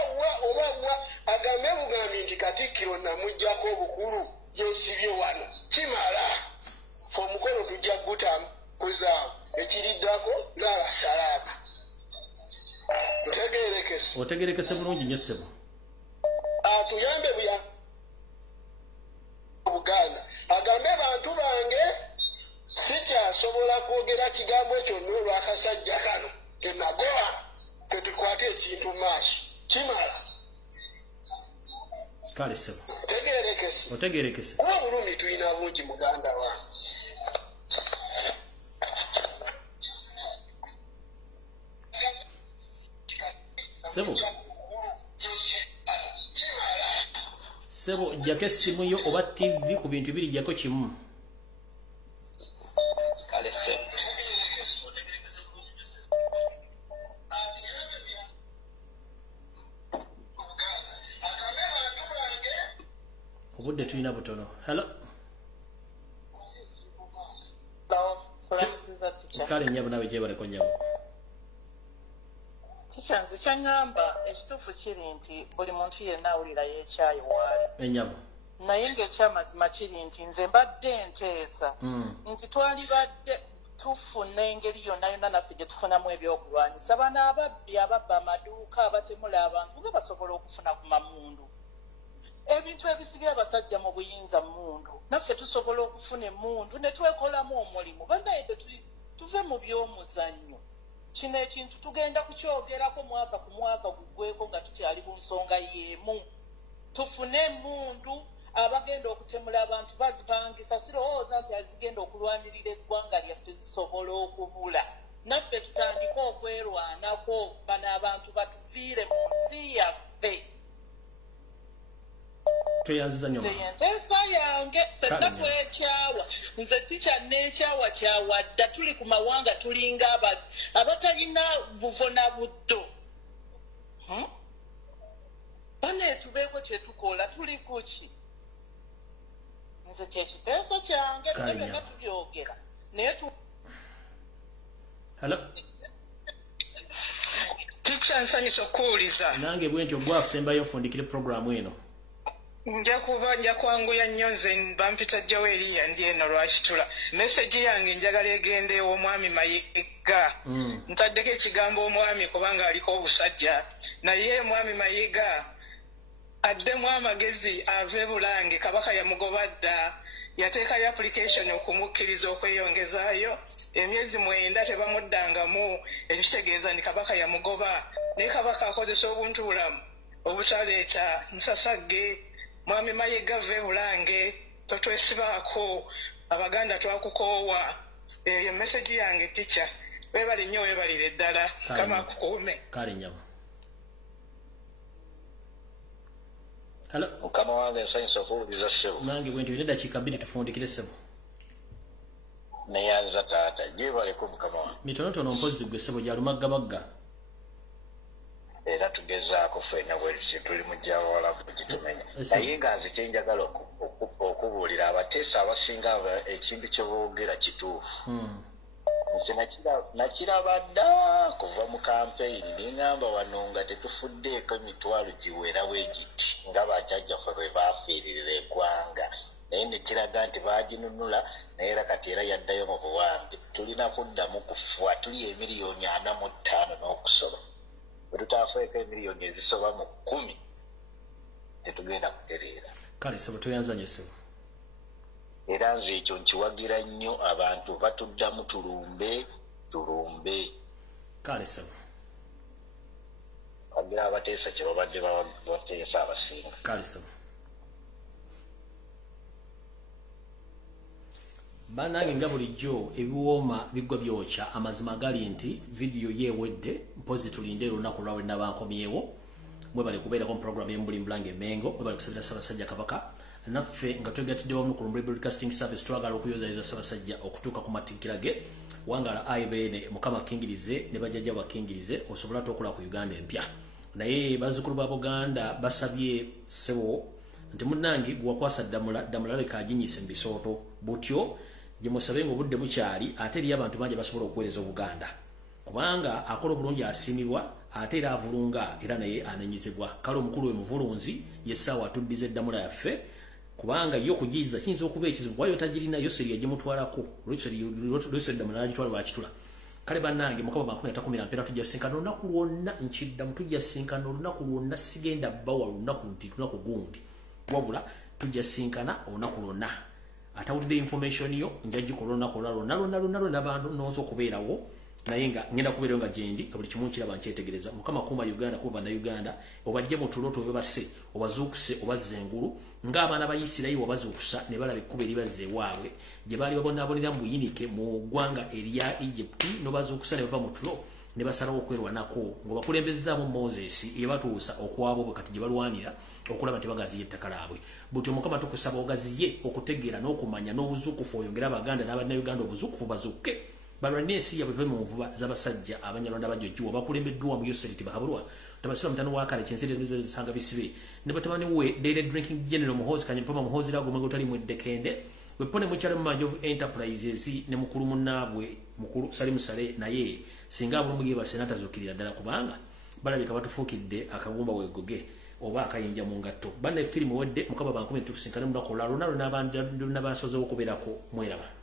agambe bugambi nti Katikkiro namuggyako obukulu yeesibye wano kimala omukolo tujja kutambuza ekiriddako ng'abasalaaba. Otegerekese bulungi nnyo ssebo. Atuyambe buya Buganda agambe bantu bange sikyasobola kwogera kigambo ekyo n'olwakasajja kano enagoa tetukwate ekintu maaso kimala. Kale ssebo otegerekese kuba bulumi tulina bungi muganda wange. Sebo jjako essimu yo oba TV ku bintu biri jjako kimu. Kale ssebo obudde tulina butono. Hello kale nnyabo nawe gyebaleko nnyabo. Kikyanzi kyangamba ekituufu kiri nti buli muntu yenna awulira yeekyayo waali. Ennyabo. Naye ng'ekyamazima kiri nti nze mbadde nteesa nti twalibadde tufuna engeri yonna yonna naffe gye tufunamu ebyokulwanyisa bano ababbi ababba amaduuka abatemula abantu nga basobola okufuna ku mamundu. Ebintu ebisibye abasajja mu buyinza mundu naffe tusobola okufuna emmundu ne twekolamu omulimu bannaye tuve mu by'omuzannyo. Kino ekintu tugenda kukyogerako mwaka ku mwaka guggweko nga tukyali ku nsonga y'emu. Tufune emmundu abagenda okutemula abantu bazipangisa sirowooza nti azigenda okulwanirira eggwanga lyaffe zisobola okubula. Naffe tutandike okwerwanako bano abantu batuviire mu nsi yaffe. Nze yenteesa yange fenna twekyawa nze tikya n'ekyawa kyawadda tuli ku mawanga tulinga abatalina buvona buddo. Bane tubeeko kye tukola tuli kuki? Nze kyekiteeso kyange nga tubyogera naye Hello tikyansanyusa okuwuliza nange bwentyo gwakusembayo ofundikire programu eno. Nja kwanguya nnyo nze bampita Joeliya ndi eno lwakitula. Meseji yange njagala egende ew'omwami Mayiga. Ntaddeko ekigambo omwami kubanga aliko obusajja. Naye mwami Mayiga addemu amagezi ave Bulange Kabaka yamugoba dda. Yateekayo application okumukkiriza okweyongezaayo. Emyezi 9 tebamuddangamu ekitegeeza nti Kabaka yamugoba. Naye Kabaka akozesa obuntu bulamu obutaleeta nsasagge. Mwami Mayiga ave Bulange totwesibaako Abaganda twakukoowa. Eyo meseji yange tikya. Weebale nnyo weebalire ddala kama akukuume. Kale nnyabo. Hello. Mukama wange nsanyusa okuwuliriza ssebo. Nange bwe ntiwine eddakiika 2 tufundikire ssebo. Neyanza taata gyebaleko mukama wange. Mitonotono mpozi gwe ssebo gya lumaggabagga. Era tugezaako ffenna bwe tuli mu gy'Abawarabu gitumenya. Naye nga nze kye njagala okubuulira abateesa abasinga ekintu kye boogera kituufu. Nze nakiraba dda kuva mu kampeyini ningamba wano nga tetufuddeeko emitwalo giwera bwe giti nga bajjajjaffe bwe baafiiririra eggwanga. Naye ne kiraga nti baaginunula naye era kati era yaddayo mu buwambe. Tulina kuddamu kufa tuli emiliyoni 45 n'okusoba. Bwe tutafeeko emiliyoni ezisoba mu 10 tetugenda kutereera. Kale ssebo toyanzanye ssebo. Era nze ekyo nkiwagira nnyo abantu batuddamu tulumbe. Kale ssebo. Wagira abateesa kye babadde bateesa abasinga. Kale ssebo. Banange nga bulijjo ebiwooma biggwa byokya amazima gali nti vidiyo yeewedde mpozi tulinde olunaku lwawe nabankomyewo mwebale kubeerako mu programu y'Embuli Mbulange Mengo mwebale kusabira Ssaabasajja Kabaka naffe nga twegatidde wamu ku Lumbuli Broadcasting Service twagala okuyozayoza Ssaabasajja okutuuka ku matikkira ge wangala aibene mukama kingirize ne bajjajja bakingirize osobola tokola ku Uganda empya naye bazukulu ba Buganda basabye sebo nti munangi gwakwasa damula leka ajinyise mbisooto butyo je musabe ngo budde bukyali ate eri abantu banje basobola okuweereza Buganda kubanga akola bulungi asimibwa ate era avulunga era naye anenyizibwa kale omukulu we muvulunzi yesawa tuddize damula yaffe kubanga yo kujiza kinzo okuba ekizibu wayo tajirina yo seri yagimutwalako lweseri damula agitwala lwakitula kale bannange mukaba 2010 mpera tujja sinkana olunaku lwonna nkidda mutujja sinkana olunaku lwonna sigenda bawa olunaku nti lunaku gundi wabula tujja sinkana olunaku lwonna atawulidde information yo njagikola olunaku lwonna bantu nonso okubeerawo naye nga ngenda kubeerawo nga gyendi kabuli kimu nkiraba nkyetegereza mukama kuuma Uganda kuba na Uganda obajje mu tuloto obabase obazuukuse obazze engulu ng'abaana ba Isirayiri wabazuukusa ne balaba ekkubo eribazze ewaabwe gye baali babonaabonera mu buyinike mu ggwanga erya Egypt n'obazuukusa ne bava mu tulo ne basalawo okwerwanako ng'obakulembezaamu Moses yebatuusa okwabo bwe kati gye balwanira okulaba nti bagaziye ettaka laabwe butyo mukama tukusaba ogaziye okutegeera n'okumanya n'obuzuukufu oyongera abaganda n'abannayuganda obuzuukufu bazuuke balwanesi yabuve mu nvuba z'abasajja abanyalwanda bajjojjuwa bakulembeddwa mu Yoseliti bahabulwa tabasira mutano wakale kyensere zisanga bisibe ne batabani we daily drinking general muhozi kanyempama muhozi lago mwe utali mwedekende wepone mukyale mu Manjovu Enterprises ne mukulu munabwe mukulu Salim Sale naye singa abulumugiye basenata zokirira ddala kubanga balabika batufuukidde akabumba wegoge oba akayinja mu ngatto banne firimu wedde mukaba 10 tukusinkana mu nakola lunalo n'abantu n'abasoze okubeerako mweraba